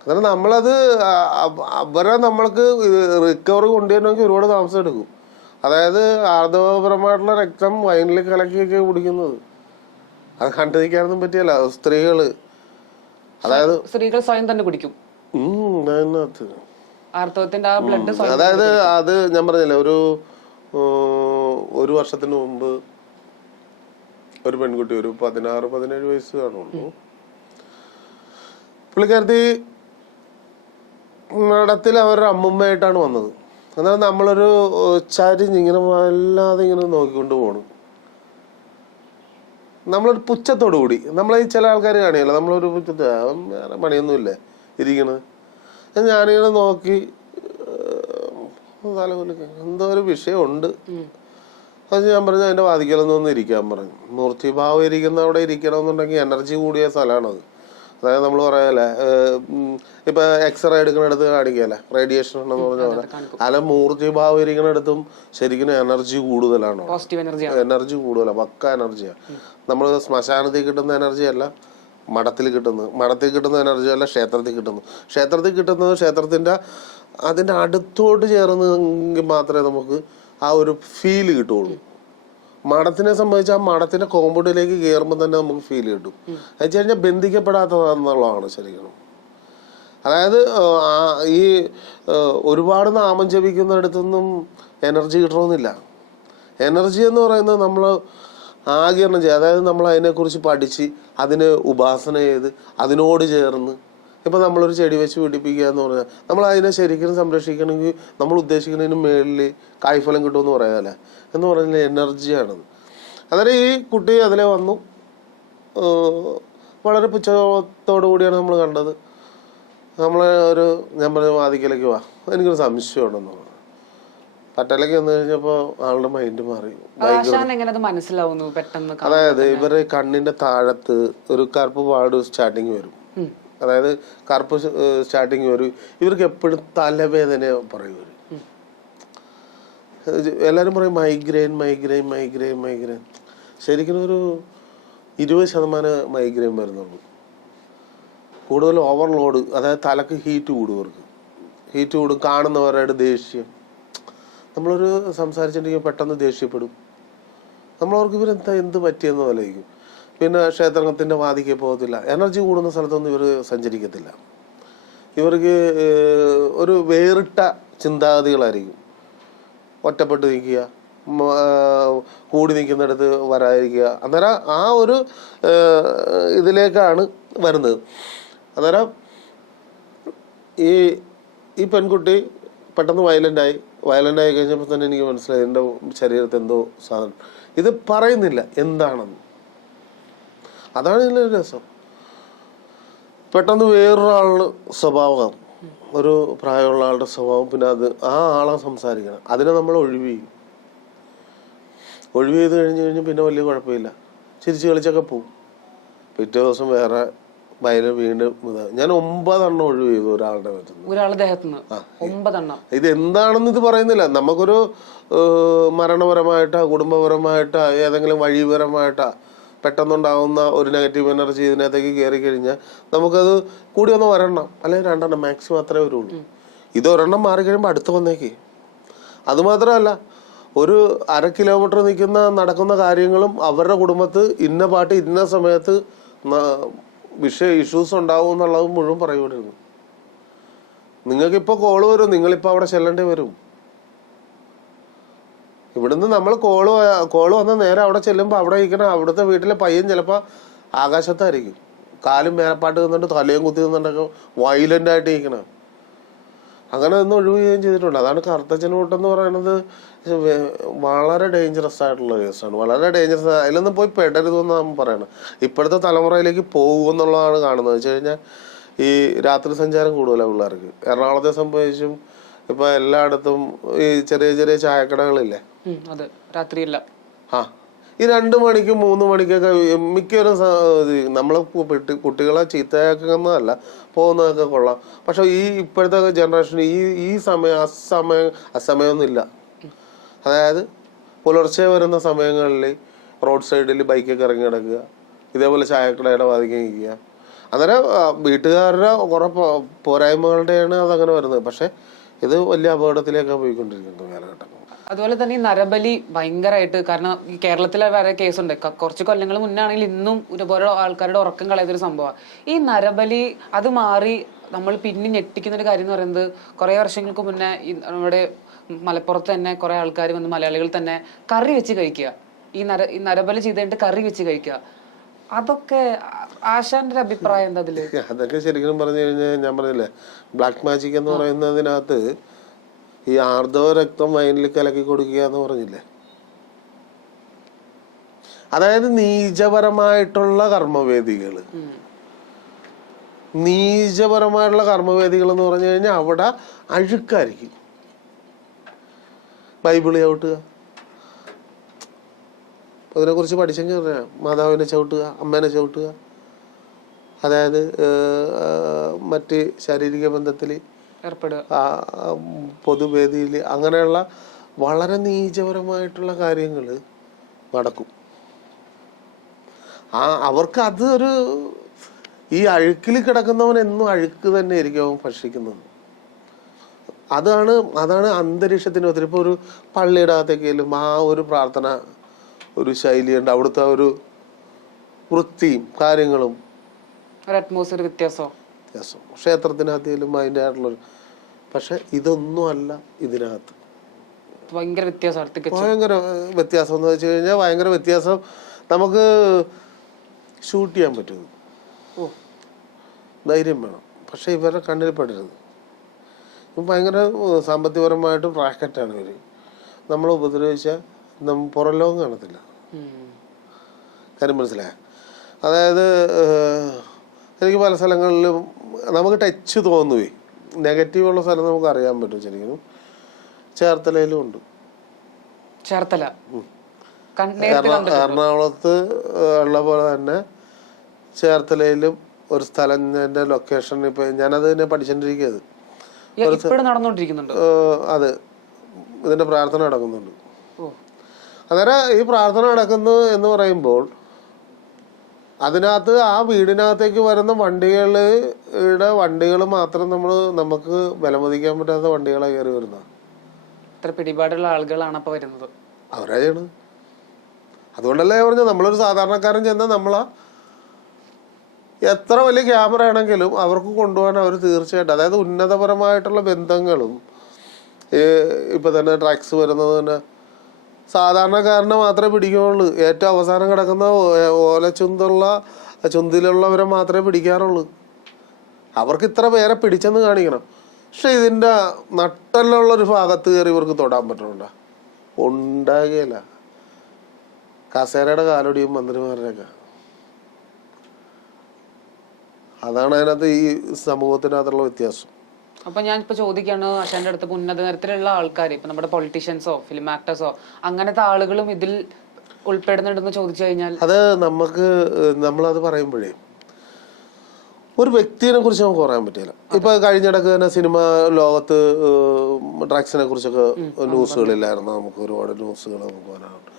അന്നേരം നമ്മളത് അവരെ നമ്മൾക്ക് റിക്കവറി കൊണ്ടുവരണമെങ്കിൽ ഒരുപാട് താമസം എടുക്കും. അതായത് ആർദ്രപരമായിട്ടുള്ള രക്തം വയനിൽ കലക്കിയൊക്കെ കുടിക്കുന്നത്. അത് കണ്ടിരിക്കാനൊന്നും പറ്റിയല്ല. സ്ത്രീകള്, അതായത് സ്ത്രീകൾ സ്വയം തന്നെ കുടിക്കും. അതായത് അത് ഞാൻ പറഞ്ഞില്ലേ, ഒരു വർഷത്തിന് മുമ്പ് ഒരു പെൺകുട്ടി, ഒരു 16-17 വയസ്സ് കാണുള്ളൂ. പുള്ളിക്കാരത്തി മഠത്തിൽ അവരുടെ അമ്മുമ്മയായിട്ടാണ് വന്നത്. എന്നാൽ നമ്മളൊരു ചരിഞ്ഞിങ്ങനെ വല്ലാതെ ഇങ്ങനെ നോക്കിക്കൊണ്ട് പോണു. നമ്മളൊരു പുച്ഛത്തോടു കൂടി, നമ്മളെ ചില ആൾക്കാർ കാണിയല്ലോ, നമ്മളൊരു പുച്ഛത്തെ വേറെ പണിയൊന്നുമില്ലേ ഇരിക്കണത്. ഞാനിങ്ങനെ നോക്കി എന്തോ ഒരു വിഷയമുണ്ട്. അത് ഞാൻ പറഞ്ഞു, അതിന്റെ വാതിക്കലൊന്നും ഒന്ന് ഇരിക്കാൻ പറഞ്ഞു. മൂർത്തിഭാവം ഇരിക്കുന്ന അവിടെ ഇരിക്കണമെന്നുണ്ടെങ്കിൽ എനർജി കൂടിയ സ്ഥലമാണത്. അതായത് നമ്മൾ പറയാല്ലേ, ഇപ്പൊ എക്സ്റേ എടുക്കുന്നിടത്ത് കാണിക്കല്ലേ റേഡിയേഷൻ ഉണ്ടെന്ന് പറഞ്ഞ പോലെ, അല്ല മൂർത്തിഭാവം ഇരിക്കുന്നിടത്തും ശരിക്കും എനർജി കൂടുതലാണോ? എനർജി കൂടുതലാണ്, പക്ക എനർജിയാണ്. നമ്മൾ ശ്മശാനത്തിൽ കിട്ടുന്ന എനർജി അല്ല മഠത്തിൽ കിട്ടുന്ന എനർജി അല്ല ക്ഷേത്രത്തിൽ കിട്ടുന്നത്. ക്ഷേത്രത്തിന്റെ അതിന്റെ അടുത്തോട്ട് ചേർന്നെങ്കിൽ മാത്രമേ നമുക്ക് ആ ഒരു ഫീല് കിട്ടുള്ളൂ. മഠത്തിനെ സംബന്ധിച്ച് ആ മഠത്തിന്റെ കോമ്പൗണ്ടിലേക്ക് കയറുമ്പോൾ തന്നെ നമുക്ക് ഫീൽ കിട്ടും. എന്ന് വെച്ച് കഴിഞ്ഞാൽ ബന്ധിക്കപ്പെടാത്തതെന്നുള്ളതാണ് ശരിക്കും. അതായത് ഈ ഒരുപാട് നാമം ജപിക്കുന്നിടത്തൊന്നും എനർജി കിട്ടണമെന്നില്ല. എനർജി എന്ന് പറയുന്നത് നമ്മൾ ആഗിരണം ചെയ്യുക, അതായത് നമ്മൾ അതിനെക്കുറിച്ച് പഠിച്ച് അതിന് ഉപാസന ചെയ്ത് അതിനോട് ചേർന്ന്. ഇപ്പം നമ്മളൊരു ചെടി വെച്ച് പിടിപ്പിക്കുക എന്ന് പറഞ്ഞാൽ നമ്മൾ അതിനെ ശരിക്കും സംരക്ഷിക്കണമെങ്കിൽ നമ്മൾ ഉദ്ദേശിക്കുന്നതിന് മേളിൽ കായ്ഫലം കിട്ടുമെന്ന് പറയാമല്ലേ എന്ന് പറഞ്ഞാൽ എനർജിയാണത്. അതായത് ഈ കുട്ടി അതിലെ വന്നു, വളരെ പുച്ഛത്തോടു കൂടിയാണ് നമ്മൾ കണ്ടത്. ഞാൻ പറഞ്ഞ വാദിക്കലേക്ക് വാ, എനിക്കൊരു സംശയമുണ്ടെന്ന് പറഞ്ഞു. പട്ടലേക്ക് വന്നു കഴിഞ്ഞപ്പോ ആളുടെ മൈൻഡ് മാറി. അതായത് ഇവരുടെ കണ്ണിന്റെ താഴത്ത് ഒരു കറുപ്പ് പാട് സ്റ്റാർട്ടിങ് വരും. അതായത് കറുപ്പ് സ്റ്റാർട്ടിങ് വരും. ഇവർക്ക് എപ്പോഴും തലവേദന പറയും. എല്ലാരും പറയും മൈഗ്രെയിൻ മൈഗ്രെയിൻ മൈഗ്രെയിൻ മൈഗ്രെയിൻ. ശരിക്കും ഒരു 20% മൈഗ്രെയിൻ വരുന്നുള്ളൂ. കൂടുതൽ ഓവർലോഡ്, അതായത് തലക്ക് ഹീറ്റ് കൂടും. ഇവർക്ക് ഹീറ്റ് കൂടും. കാണുന്നവരുടെ ദേഷ്യം, നമ്മളൊരു സംസാരിച്ചിട്ടുണ്ടെങ്കിൽ പെട്ടെന്ന് ദേഷ്യപ്പെടും. നമ്മളവർക്ക് ഇവരെന്താ എന്ത് പറ്റിയെന്ന് പോലെയിരിക്കും. പിന്നെ ക്ഷേത്രത്തിന്റെ വാതിക്കെ പോകത്തില്ല. എനർജി കൂടുന്ന സ്ഥലത്തൊന്നും ഇവർ സഞ്ചരിക്കത്തില്ല. ഇവർക്ക് ഒരു വേറിട്ട ചിന്താഗതികളായിരിക്കും. ഒറ്റപ്പെട്ട് നിൽക്കുക, കൂടി നിൽക്കുന്നിടത്ത് വരാതിരിക്കുക. അന്നേരം ആ ഒരു ഇതിലേക്കാണ് വരുന്നത്. അന്നേരം ഈ പെൺകുട്ടി പെട്ടെന്ന് വയലൻ്റായി കഴിഞ്ഞപ്പോൾ തന്നെ എനിക്ക് മനസ്സിലായി എൻ്റെ ശരീരത്തിൽ എന്തോ സാധനം. ഇത് പറയുന്നില്ല എന്താണെന്ന്. അതാണ് ഇതിൻ്റെ രസം. പെട്ടെന്ന് വേറൊരാളുടെ സ്വഭാവം, ഒരു പ്രായമുള്ള ആളുടെ സ്വഭാവം, പിന്നെ അത് ആ ആളെ സംസാരിക്കണം. അതിനെ നമ്മൾ ഒഴിവ് ചെയ്ത് കഴിഞ്ഞ് പിന്നെ വലിയ കുഴപ്പമില്ല. ചിരിച്ച് കളിച്ചൊക്കെ പോവും. പിറ്റേ ദിവസം വേറെ വയലിൽ വീണ്ടും. ഞാൻ 9 എണ്ണം ഒഴിവ് ചെയ്തു ഒരാളുടെ ഇത് എന്താണെന്ന് ഇത് പറയുന്നില്ല. നമുക്കൊരു മരണപരമായിട്ടാ കുടുംബപരമായിട്ടാ ഏതെങ്കിലും വഴിപരമായിട്ടാ പെട്ടെന്നുണ്ടാകുന്ന ഒരു നെഗറ്റീവ് എനർജി ഇതിനകത്തേക്ക് കയറി കഴിഞ്ഞാൽ നമുക്കത് കൂടി ഒന്ന് വരണം, അല്ലെങ്കിൽ 2 എണ്ണം മാക്സിമം അത്രേ വരുള്ളൂ. ഇത് 1 എണ്ണം മാറി കഴിയുമ്പോൾ അടുത്ത് വന്നേക്ക്. അതുമാത്രമല്ല, ഒരു 1/2 കിലോമീറ്റർ നടക്കുന്ന കാര്യങ്ങളും അവരുടെ കുടുംബത്ത് ഇന്ന പാട്ട് ഇന്ന സമയത്ത് ഇഷ്യൂസ് ഉണ്ടാവും എന്നുള്ളത് മുഴുവൻ പറയുമായിരുന്നു. നിങ്ങൾക്കിപ്പോൾ കോള് വരും, നിങ്ങളിപ്പോൾ അവിടെ ചെല്ലേണ്ടി വരും. ഇവിടുന്ന് നമ്മൾ കോള് വന്ന നേരെ അവിടെ ചെല്ലുമ്പോൾ അവിടെ ഇരിക്കണം. അവിടുത്തെ വീട്ടിലെ പയ്യൻ ചിലപ്പോൾ ആകാശത്തായിരിക്കും, കാലും മേപ്പാട്ട് നിന്നിട്ട് തലയും കുത്തി നിന്നിട്ടൊക്കെ വയലന്റ് ആയിട്ട് ഇരിക്കണം. അങ്ങനെ ഒന്ന് ഒഴിവ് ചെയ്യുകയും ചെയ്തിട്ടുണ്ട്. അതാണ് കറുത്തച്ഛനോട്ടെന്ന് പറയുന്നത്. വളരെ ഡേഞ്ചറസ് ആയിട്ടുള്ള കേസാണ്, വളരെ ഡേഞ്ചറസ്. അതിലൊന്നും പോയി പെടരുതെന്നാണ് പറയണത്. ഇപ്പോഴത്തെ തലമുറയിലേക്ക് പോകുമെന്നുള്ളതാണ് കാണുന്നത്. വെച്ച് കഴിഞ്ഞാൽ ഈ രാത്രി സഞ്ചാരം കൂടുതലാണ് പിള്ളേർക്ക്. എറണാകുളത്തെ സംബന്ധിച്ചും ഇപ്പൊ എല്ലായിടത്തും ഈ ചെറിയ ചെറിയ ചായക്കടകളില്ലേ, രാത്രിയല്ല, ഈ 2 മണിക്കും 3 മണിക്കൊക്കെ മിക്കവരും നമ്മളെ കുട്ടികളെ ചീത്തയാക്കുന്നതല്ല, പോകുന്നതൊക്കെ കൊള്ളാം. പക്ഷെ ഈ ഇപ്പോഴത്തെ ജനറേഷൻ ഈ അസമയമൊന്നുമില്ല. അതായത് പുലർച്ചെ വരുന്ന സമയങ്ങളിൽ റോഡ് സൈഡിൽ ബൈക്കൊക്കെ ഇറങ്ങി കിടക്കുക, ഇതേപോലെ ചായക്കടയുടെ വാതിക്കാൻ നിൽക്കുക. അന്നേരം വീട്ടുകാരുടെ കുറെ പോരായ്മകളുടെയാണ് അതങ്ങനെ വരുന്നത്. പക്ഷെ ഇത് വലിയ അപകടത്തിലേക്കാണ് പോയിക്കൊണ്ടിരിക്കുന്നത് കാലഘട്ടം. അതുപോലെ തന്നെ ഈ നരബലി ഭയങ്കരമായിട്ട്, കാരണം ഈ കേരളത്തിലെ വരെ കേസുണ്ട്. കുറച്ച് കൊല്ലങ്ങൾ മുന്നാണെങ്കിൽ ഇന്നും ഒരുപാട് ആൾക്കാരുടെ ഉറക്കം കളയുന്നൊരു സംഭവമാണ് ഈ നരബലി. അത് മാറി നമ്മൾ പിന്നെ ഞെട്ടിക്കുന്ന ഒരു കാര്യം എന്ന് പറയുന്നത്, കുറെ വർഷങ്ങൾക്ക് മുന്നേ നമ്മുടെ മലപ്പുറത്ത് തന്നെ കുറെ ആൾക്കാർ വന്ന്, മലയാളികൾ തന്നെ കറി വെച്ച് കഴിക്കുക. ഈ നരബലി ചെയ്തിട്ട് കറി വെച്ച് കഴിക്കുക. അതൊക്കെ ആശാന്റെ അഭിപ്രായം എന്താ അതില്? അതൊക്കെ ശരിക്കും പറഞ്ഞു കഴിഞ്ഞാൽ ഞാൻ പറഞ്ഞില്ലേ, ബ്ലാക്ക് മാജിക് എന്ന് പറയുന്നതിനകത്ത് ഈ ആർദ്രവ രക്തം വയനിൽ കലക്കി കൊടുക്കുക എന്ന് പറഞ്ഞില്ലേ, അതായത് നീചപരമായിട്ടുള്ള കർമ്മവേദികള്. നീചപരമായിട്ടുള്ള കർമ്മവേദികൾ എന്ന് പറഞ്ഞു കഴിഞ്ഞാൽ അവിടെ അഴുക്കായിരിക്കും. ബൈബിള് ചവിട്ടുക, അതിനെക്കുറിച്ച് പഠിച്ചെങ്കിൽ പറയാം. മാതാവിനെ ചവിട്ടുക, അമ്മേനെ ചവിട്ടുക, അതായത് മറ്റ് ശാരീരിക ബന്ധത്തിൽ ഏർപ്പെടുക, പൊതുവേദിയിൽ, അങ്ങനെയുള്ള വളരെ നീചപരമായിട്ടുള്ള കാര്യങ്ങൾ നടക്കും. അവർക്ക് അത് ഒരു, ഈ അഴുക്കിൽ കിടക്കുന്നവൻ എന്നും അഴുക്ക് തന്നെ ആയിരിക്കും അവൻ ഭക്ഷിക്കുന്നത്. അതാണ് അന്തരീക്ഷത്തിന് ഒത്തിരി. ഇപ്പോൾ ഒരു പള്ളിയുടെ അകത്തേക്കെങ്കിലും ആ ഒരു പ്രാർത്ഥന ഒരു ശൈലിയുണ്ട്, അവിടുത്തെ ഒരു വൃത്തിയും കാര്യങ്ങളും അറ്റ്മോസ്ഫിയർ വ്യത്യാസം. ക്ഷേത്രത്തിനകത്തേലും അതിൻ്റെ ആയിട്ടുള്ളൊരു, പക്ഷെ ഇതൊന്നും അല്ല ഇതിനകത്ത്. ഭയങ്കര വ്യത്യാസം, ഭയങ്കര വ്യത്യാസം എന്ന് വെച്ച് കഴിഞ്ഞാൽ ഭയങ്കര വ്യത്യാസം. നമുക്ക് ഷൂട്ട് ചെയ്യാൻ പറ്റും, ധൈര്യം വേണം. പക്ഷെ ഇവരുടെ കണ്ണിൽ പെടരുത്. ഭയങ്കര സാമ്പത്തികപരമായിട്ട് ബ്രാക്കറ്റാണ് ഇവർ. നമ്മളെ ഉപദ്രവിച്ചാൽ പുറം ലോകം കാണത്തില്ല. കാര്യം മനസ്സിലായ? അതായത് എനിക്ക് പല സ്ഥലങ്ങളിലും നമുക്ക് ടച്ച് തോന്നുകയും നെഗറ്റീവുള്ള സ്ഥലം നമുക്ക് അറിയാൻ പറ്റും. ശരിക്കും ചേർത്തലയിലും ഉണ്ട്. ചേർത്തല എറണാകുളത്ത് ഉള്ള പോലെ തന്നെ ചേർത്തലയിലും ഒരു സ്ഥലം, എൻ്റെ ലൊക്കേഷൻ ഇപ്പൊ ഞാനത് തന്നെ പഠിച്ചോണ്ടിരിക്കുന്നത്. അതെ, ഇതിന്റെ പ്രാർത്ഥന നടക്കുന്നുണ്ട്. അന്നേരം ഈ പ്രാർത്ഥന നടക്കുന്നു എന്ന് പറയുമ്പോൾ അതിനകത്ത് ആ വീടിനകത്തേക്ക് വരുന്ന വണ്ടികൾ മാത്രം നമുക്ക് വിലമതിക്കാൻ പറ്റാത്ത വണ്ടികളാണ് കയറി വരുന്നത്. ഇത്ര പിടിപാടുള്ള ആളുകളാണ് അപ്പൊ വരുന്നത്. അവരാണ്. അതുകൊണ്ടല്ലേ പറഞ്ഞ നമ്മളൊരു സാധാരണക്കാരൻ ചെന്നാൽ നമ്മളാ എത്ര വലിയ ക്യാമറ ആണെങ്കിലും അവർക്ക് കൊണ്ടുപോകാൻ അവർ തീർച്ചയായിട്ടും, അതായത് ഉന്നതപരമായിട്ടുള്ള ബന്ധങ്ങളും ഇപ്പൊ തന്നെ ഡ്രഗ്സ് വരുന്നത് തന്നെ സാധാരണക്കാരനെ മാത്രമേ പിടിക്കുള്ളൂ. ഏറ്റവും അവസാനം കിടക്കുന്ന ചുന്തിലുള്ളവരെ മാത്രമേ പിടിക്കാറുള്ളൂ. അവർക്ക് ഇത്ര പേരെ പിടിച്ചെന്ന് കാണിക്കണം. പക്ഷെ ഇതിന്റെ നട്ടെല്ലുള്ളൊരു ഭാഗത്ത് കയറി ഇവർക്ക് തൊടാൻ പറ്റുന്നുണ്ടോ? ഉണ്ടാകുകയില്ല. കസേരയുടെ കാലൊടിയും മന്ത്രിമാരുടെയൊക്കെ. അതാണ് അതിനകത്ത് ഈ സമൂഹത്തിനകത്തുള്ള വ്യത്യാസം. അപ്പൊ ഞാൻ ഇപ്പൊ ചോദിക്കാണ് അച്ഛൻ്റെ അടുത്ത്, ഉന്നത തരത്തിലുള്ള ആൾക്കാർ, ഇപ്പൊ നമ്മുടെ പൊളിറ്റീഷ്യൻസോ ഫിലിം ആക്ടേഴ്സോ അങ്ങനത്തെ ആളുകളും ഇതിൽ ഉൾപ്പെടുന്നുണ്ടെന്ന് ചോദിച്ചു കഴിഞ്ഞാൽ അത് നമ്മളത് പറയുമ്പോഴേ ഒരു വ്യക്തിയെ കുറിച്ച് നമുക്ക് പറയാൻ പറ്റില്ല. ഇപ്പൊ കഴിഞ്ഞിടക്ക് തന്നെ സിനിമ ലോകത്ത് ഡ്രഗ്സിനെ കുറിച്ചൊക്കെ ന്യൂസുകളില്ലായിരുന്നു. നമുക്ക് ഒരുപാട് ന്യൂസുകൾ നമുക്ക് വരാറുണ്ട്.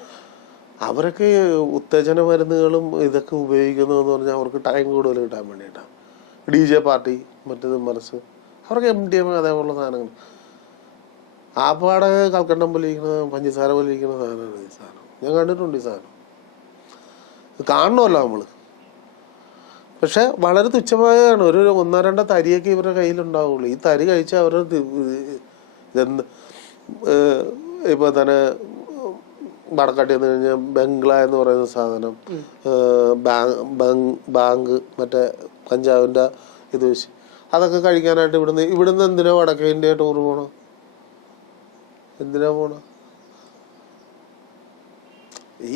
അവരൊക്കെ ഉത്തേജന മരുന്നുകളും ഇതൊക്കെ ഉപയോഗിക്കുന്നതെന്ന് പറഞ്ഞാൽ അവർക്ക് ടൈം കൂടുതൽ കിട്ടാൻ വേണ്ടിയിട്ടാണ്. DJ പാർട്ടി, മറ്റേത് മനസ്സ്, അവർക്ക് MDMA അതേപോലുള്ള സാധനങ്ങൾ. ആ പാടെ കൽക്കണ്ടം പോലിരിക്കുന്ന പഞ്ചസാര പോലിരിക്കുന്ന സാധനമാണ് ഈ സാധനം. ഞാൻ കണ്ടിട്ടുണ്ട് ഈ സാധനം, കാണണമല്ലോ നമ്മള്. പക്ഷെ വളരെ തുച്ഛമായാണ്. ഒരു 1-2 തരിയൊക്കെ ഇവരുടെ കയ്യിലുണ്ടാവുള്ളൂ. ഈ തരി കഴിച്ചാൽ അവരുടെ ഇതെന്ത് ഇപ്പൊ തന്നെ വടക്കാട്ടി വന്നു കഴിഞ്ഞാൽ ബംഗ്ല എന്ന് പറയുന്ന സാധനം, ബാങ്ക്, മറ്റേ കഞ്ചാവിന്റെ ഇത് വെച്ച് അതൊക്കെ കഴിക്കാനായിട്ട് ഇവിടുന്ന് എന്തിനാ വടക്കേ ഇന്ത്യ ടൂർ പോണ? എന്തിനാ പോണ?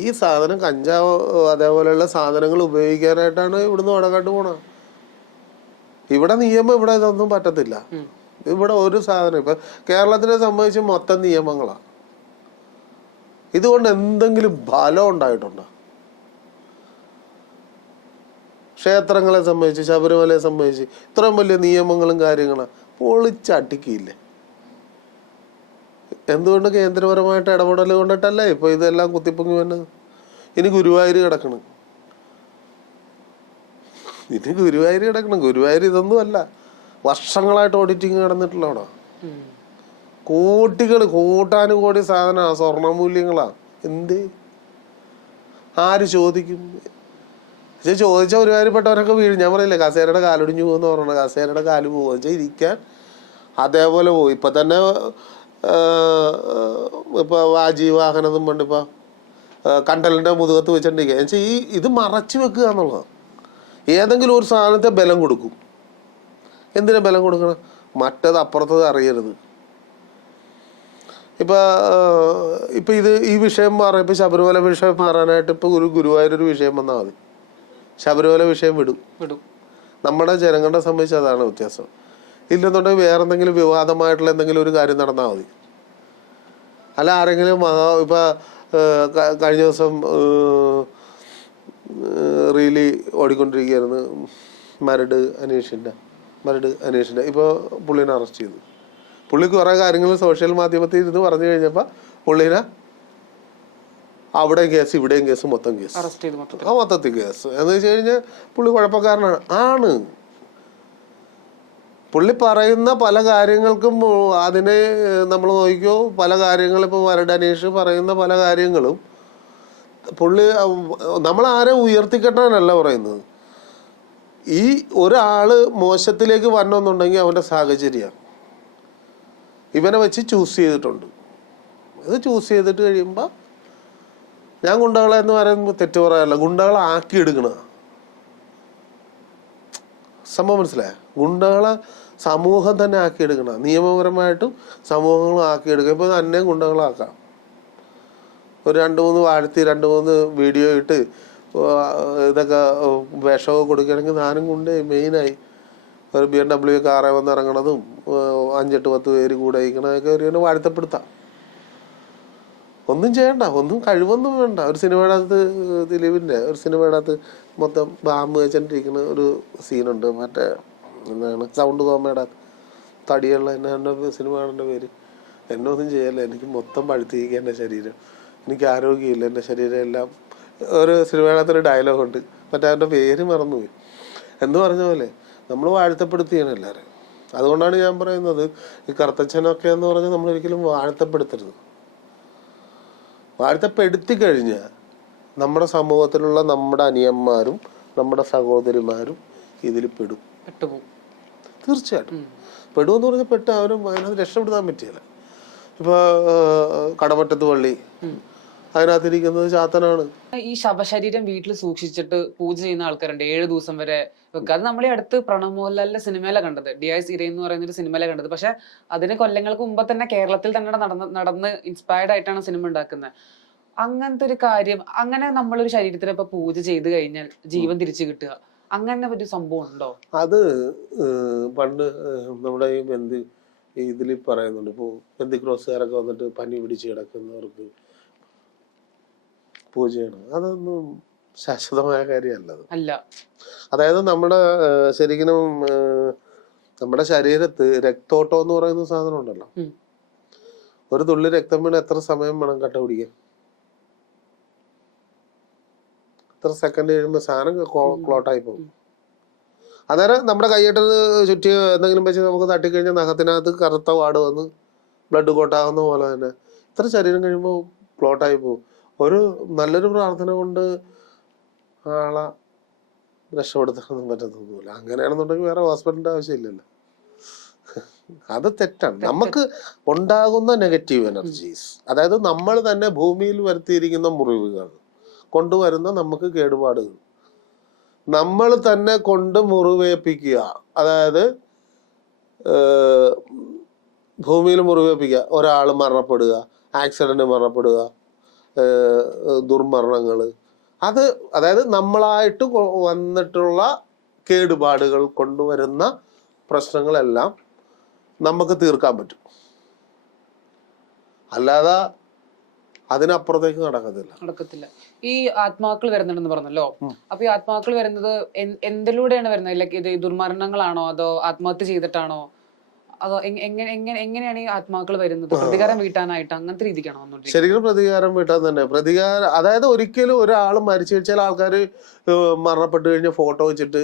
ഈ സാധനം കഞ്ചാവ് അതേപോലെയുള്ള സാധനങ്ങൾ ഉപയോഗിക്കാനായിട്ടാണ് ഇവിടുന്ന് വടക്കാട്ട് പോണ. ഇവിടെ നിയമം ഇവിടെ ഇതൊന്നും പറ്റത്തില്ല. ഇവിടെ ഒരു സാധനം ഇപ്പൊ കേരളത്തിനെ സംബന്ധിച്ച് മൊത്തം നിയമങ്ങളാ. ഇതുകൊണ്ട് എന്തെങ്കിലും ഫലം ഉണ്ടായിട്ടുണ്ടോ? ക്ഷേത്രങ്ങളെ സംബന്ധിച്ച്, ശബരിമലയെ സംബന്ധിച്ച് ഇത്രയും വലിയ നിയമങ്ങളും കാര്യങ്ങളും പൊളിച്ചടിക്കില്ലേ? എന്തുകൊണ്ട്? കേന്ദ്രപരമായിട്ട് ഇടപെടൽ കൊണ്ടിട്ടല്ലേ ഇപ്പൊ ഇതെല്ലാം കുത്തിപ്പൊങ്ങി വന്നത്. ഇനി ഗുരുവായൂർ കിടക്കണം. ഗുരുവായൂർ ഇതൊന്നും അല്ല. വർഷങ്ങളായിട്ട് ഓഡിറ്റിങ് നടന്നിട്ടുള്ള അവിടെ കോടാനുകോടി സാധനമാണ്, സ്വർണ്ണമൂല്യങ്ങളാ. എന്ത് ആര് ചോദിക്കും? പക്ഷെ ചോദിച്ചാൽ ഒരുമാതിരിപ്പെട്ടവരൊക്കെ വീഴും. ഞാൻ പറയില്ലേ, കസേരയുടെ കാലൊടിഞ്ഞു പോകുന്ന പറഞ്ഞ കസേരയുടെ കാല് പോകുക വെച്ചാൽ ഇരിക്കാൻ അതേപോലെ പോകും. ഇപ്പൊ തന്നെ ഇപ്പൊ വാജീവാഹനം കൊണ്ട് ഇപ്പൊ കണ്ടലിന്റെ മുതുകത്ത് വെച്ചിട്ടുണ്ടെങ്കിൽ വെച്ചാൽ ഇത് മറച്ചു വെക്കുക എന്നുള്ളതാണ്. ഏതെങ്കിലും ഒരു സാധനത്തെ ബലം കൊടുക്കും. എന്തിനാ ബലം കൊടുക്കണം? മറ്റത് അപ്പുറത്തത് അറിയരുത്. ഇപ്പൊ ഈ വിഷയം മാറാം. ഇപ്പൊ ശബരിമല വിഷയം മാറാനായിട്ട് ഇപ്പൊ ഗുരുവായൂരൊരു വിഷയം വന്നാൽ മതി, ശബരിമല വിഷയം വിടും. നമ്മുടെ ജനങ്ങളെ സംബന്ധിച്ച് അതാണ് വ്യത്യാസം. ഇല്ലെന്നുണ്ടെങ്കിൽ വേറെ എന്തെങ്കിലും വിവാദമായിട്ടുള്ള എന്തെങ്കിലും ഒരു കാര്യം നടന്നാൽ മതി. അല്ല ആരെങ്കിലും ഇപ്പൊ കഴിഞ്ഞ ദിവസം റീലി ഓടിക്കൊണ്ടിരിക്കുകയായിരുന്നു മരട് അനീഷിന്റെ. ഇപ്പൊ പുള്ളിനെ അറസ്റ്റ് ചെയ്തു. പുള്ളി കുറെ കാര്യങ്ങൾ സോഷ്യൽ മാധ്യമത്തിൽ ഇരുന്ന് പറഞ്ഞു കഴിഞ്ഞപ്പോ പുള്ളിനെ അവിടെയും കേസ് ഇവിടെയും കേസ് മൊത്തം കേസ് മൊത്തത്തിൽ കേസ് എന്ന് വെച്ച് കഴിഞ്ഞാൽ പുള്ളി കുഴപ്പക്കാരനാണ്. പുള്ളി പറയുന്ന പല കാര്യങ്ങൾക്കും അതിനെ നമ്മൾ നോക്കിയോ, പല കാര്യങ്ങളും ഇപ്പൊ മരട് അനീഷ് പറയുന്ന പല കാര്യങ്ങളും പുള്ളി നമ്മളാരെ ഉയർത്തിക്കെട്ടാനല്ല പറയുന്നത്. ഈ ഒരാള് മോശത്തിലേക്ക് വരണമെന്നുണ്ടെങ്കിൽ അവൻ്റെ സാഹചര്യമാണ്. ഇവനെ വെച്ച് ചൂസ് ചെയ്തിട്ടുണ്ട്. ഇത് ചൂസ് ചെയ്തിട്ട് കഴിയുമ്പോൾ ഞാൻ ഗുണ്ടകളെ എന്ന് പറയുമ്പോൾ തെറ്റ് പറയാനല്ല, ഗുണ്ടകളെ ആക്കിയെടുക്കണ സംഭവം മനസ്സിലായ? ഗുണ്ടകളെ സമൂഹം തന്നെ ആക്കിയെടുക്കണം, നിയമപരമായിട്ടും സമൂഹങ്ങൾ ആക്കിയെടുക്കുക. ഇപ്പോൾ തന്നെ ഗുണ്ടകളാക്കാം. ഒരു 2-3 വാഴ്ത്തി 2-3 വീഡിയോ ഇട്ട് ഇതൊക്കെ വിഷമൊക്കെ കൊടുക്കുകയാണെങ്കിൽ ഞാനും കൊണ്ട് മെയിനായി ഒരു BMW കാറെ വന്ന് ഇറങ്ങണതും 5-8-10 പേര് കൂടെ ഇരിക്കണതൊക്കെ ഒരു വാഴ്ത്തപ്പെടുത്താം. ഒന്നും ചെയ്യണ്ട, ഒന്നും കഴിവൊന്നും വേണ്ട. ഒരു സിനിമയുടെ അകത്ത് ദിലീപിൻ്റെ ഒരു സിനിമയുടെ അകത്ത് മൊത്തം ബാമ്പ് വെച്ചിട്ടിരിക്കുന്ന ഒരു സീനുണ്ട്. മറ്റേ എന്താണ് സൗണ്ട് കോമയുടെ തടിയുള്ള എന്നെ സിനിമയുടെ പേര്. എന്നെ ഒന്നും ചെയ്യല്ല, എനിക്ക് മൊത്തം പഴുത്തിരിക്കുക എൻ്റെ ശരീരം, എനിക്ക് ആരോഗ്യമില്ല, എൻ്റെ ശരീരം എല്ലാം. ഒരു സിനിമയുടെ ഒരു ഡയലോഗുണ്ട്, മറ്റേ അവൻ്റെ പേര് മറന്നുപോയി. എന്ന് പറഞ്ഞ പോലെ നമ്മൾ വാഴ്ത്തപ്പെടുത്തിയാണ് എല്ലാവരും. അതുകൊണ്ടാണ് ഞാൻ പറയുന്നത് ഈ കറുത്തച്ഛനൊക്കെ എന്ന് പറഞ്ഞാൽ നമ്മളൊരിക്കലും വാഴ്ത്തപ്പെടുത്തരുത്. വാഴ്ത്തപ്പെടുത്തി കഴിഞ്ഞാൽ നമ്മുടെ സമൂഹത്തിലുള്ള നമ്മുടെ അനിയന്മാരും നമ്മുടെ സഹോദരിമാരും ഇതിൽ പെടും, തീർച്ചയായിട്ടും പെടുമെന്ന് പറഞ്ഞാൽ പെട്ട് അവരും അതിനകത്ത് രക്ഷപ്പെടുത്താൻ പറ്റിയല്ല. ഇപ്പൊ കടമറ്റത്ത് പള്ളി, അതിനകത്തിരിക്കുന്നത് ചാത്തനാണ്. ഈ ശവശരീരം വീട്ടിൽ സൂക്ഷിച്ചിട്ട് പൂജ ചെയ്യുന്ന ആൾക്കാരുണ്ട് 7 ദിവസം വരെ വെക്കുക. അത് നമ്മളെ അടുത്ത് പ്രണവ് മോഹൻലാലിന്റെ സിനിമയിലെ കണ്ടത്, DI സീരേ എന്ന് പറയുന്ന ഒരു സിനിമയിലെ കണ്ടത്. പക്ഷെ അതിന് കൊല്ലങ്ങൾക്ക് മുമ്പ് തന്നെ കേരളത്തിൽ തന്നെ നടന്ന് ഇൻസ്പയർഡ് ആയിട്ടാണ് സിനിമ ഉണ്ടാക്കുന്നത്. അങ്ങനത്തെ ഒരു കാര്യം, അങ്ങനെ നമ്മളൊരു ശരീരത്തിന് ഇപ്പൊ പൂജ ചെയ്ത് കഴിഞ്ഞാൽ ജീവൻ തിരിച്ചു കിട്ടുക, അങ്ങനെ ഒരു സംഭവം ഉണ്ടോ? അത് പണ്ട് നമ്മുടെ ഈ ഇതിൽ പറയുന്നുണ്ട്. ഇപ്പോൾ പെന്തിക്രോസുകാരൊക്കെ വന്നിട്ട് പനി പിടിച്ച് കിടക്കുന്നവർക്ക് പൂജയാണ്. അതൊന്നും ശാശ്വതമായ കാര്യമല്ലത് അല്ല. അതായത് നമ്മുടെ ശരിക്കും നമ്മുടെ ശരീരത്ത് രക്തോട്ടം എന്ന് പറയുന്ന സാധനം ഉണ്ടല്ലോ. ഒരു തുള്ളി രക്തം വീണ് എത്ര സമയം വേണം കട്ട പിടിക്കാൻ? എത്ര സെക്കൻഡ് കഴിയുമ്പോൾ സാധനം ക്ലോട്ടായി പോകും. അന്നേരം നമ്മുടെ കൈയിട്ടത് ചുറ്റി എന്തെങ്കിലും വെച്ച് നമുക്ക് തട്ടിക്കഴിഞ്ഞാൽ നഖത്തിനകത്ത് കറുത്ത വാട് വന്ന് ബ്ലഡ് കോട്ടാകുന്ന പോലെ തന്നെ ഇത്ര ശരീരം കഴിയുമ്പോൾ ക്ലോട്ടായി പോകും. ഒരു നല്ലൊരു പ്രാർത്ഥന കൊണ്ട് ആളെ രക്ഷപ്പെടുത്താനൊന്നും പറ്റത്തൊന്നുമില്ല. അങ്ങനെയാണെന്നുണ്ടെങ്കിൽ വേറെ ഹോസ്പിറ്റലിന്റെ ആവശ്യമില്ലല്ലോ. അത് തെറ്റാണ്. നമുക്ക് ഉണ്ടാകുന്ന നെഗറ്റീവ് എനർജീസ്, അതായത് നമ്മൾ തന്നെ ഭൂമിയിൽ വരുത്തിയിരിക്കുന്ന മുറിവുകൾ കൊണ്ടുവരുന്ന നമുക്ക് കേടുപാടുകൾ നമ്മൾ തന്നെ കൊണ്ട് മുറിവേൽപ്പിക്കുക. അതായത് ഭൂമിയിൽ മുറിവേൽപ്പിക്കുക, ഒരാൾ മരണപ്പെടുക, ആക്സിഡന്റ് മരണപ്പെടുക, ദുർമരണങ്ങൾ, അത് അതായത് നമ്മളായിട്ട് വന്നിട്ടുള്ള കേടുപാടുകൾ കൊണ്ടുവരുന്ന പ്രശ്നങ്ങളെല്ലാം നമുക്ക് തീർക്കാൻ പറ്റും. അല്ലാതെ അതിനപ്പുറത്തേക്ക് നടക്കത്തില്ല. ഈ ആത്മാക്കൾ വരുന്നുണ്ടെന്ന് പറഞ്ഞല്ലോ. അപ്പൊ ഈ ആത്മാക്കൾ വരുന്നത് എന്തിലൂടെയാണ് വരുന്നത്? ലൈക്ക് ഇത് ദുർമരണങ്ങളാണോ അതോ ആത്മഹത്യ ചെയ്തിട്ടാണോ അതോ എങ്ങനെയാണ് ഈ ആത്മാക്കൾ വരുന്നത്? പ്രതികാരം വീട്ടാനായിട്ട് അങ്ങനത്തെ രീതിക്കാണോ? ശരിക്കും പ്രതികാരം വീട്ടാൻ തന്നെ. അതായത് ഒരിക്കലും ഒരാൾ മരിച്ചു വെച്ചാൽ ആൾക്കാർ മരണപ്പെട്ടു കഴിഞ്ഞാൽ ഫോട്ടോ വെച്ചിട്ട്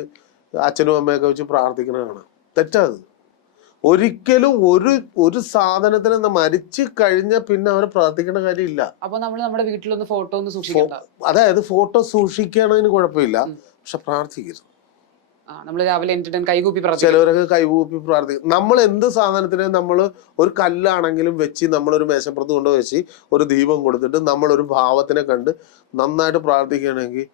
അച്ഛനും അമ്മയൊക്കെ വെച്ച് പ്രാർത്ഥിക്കണതാണ്. തെറ്റാത്. ഒരിക്കലും ഒരു സാധനത്തിന് മരിച്ചു കഴിഞ്ഞാൽ പിന്നെ അവരെ പ്രാർത്ഥിക്കേണ്ട കാര്യമില്ല. അപ്പൊ നമ്മൾ നമ്മുടെ വീട്ടിലൊന്ന് ഫോട്ടോ ഒന്ന് സൂക്ഷിക്കണ്ട. അതായത് ഫോട്ടോ സൂക്ഷിക്കണതിന് കുഴപ്പമില്ല, പക്ഷെ പ്രാർത്ഥിക്കരുത്. നമ്മൾ രാവിലെ കൈകൂപ്പി ചിലവരൊക്കെ കൈകൂപ്പി പ്രാർത്ഥിക്കും. നമ്മൾ എന്ത് സാധനത്തിന് നമ്മൾ ഒരു കല്ലാണെങ്കിലും വെച്ച് നമ്മളൊരു മേശപ്പുറത്ത് കൊണ്ട് വെച്ച് ഒരു ദീപം കൊടുത്തിട്ട് നമ്മളൊരു ഭാവത്തിനെ കണ്ട് നന്നായിട്ട് പ്രാർത്ഥിക്കുകയാണെങ്കിൽ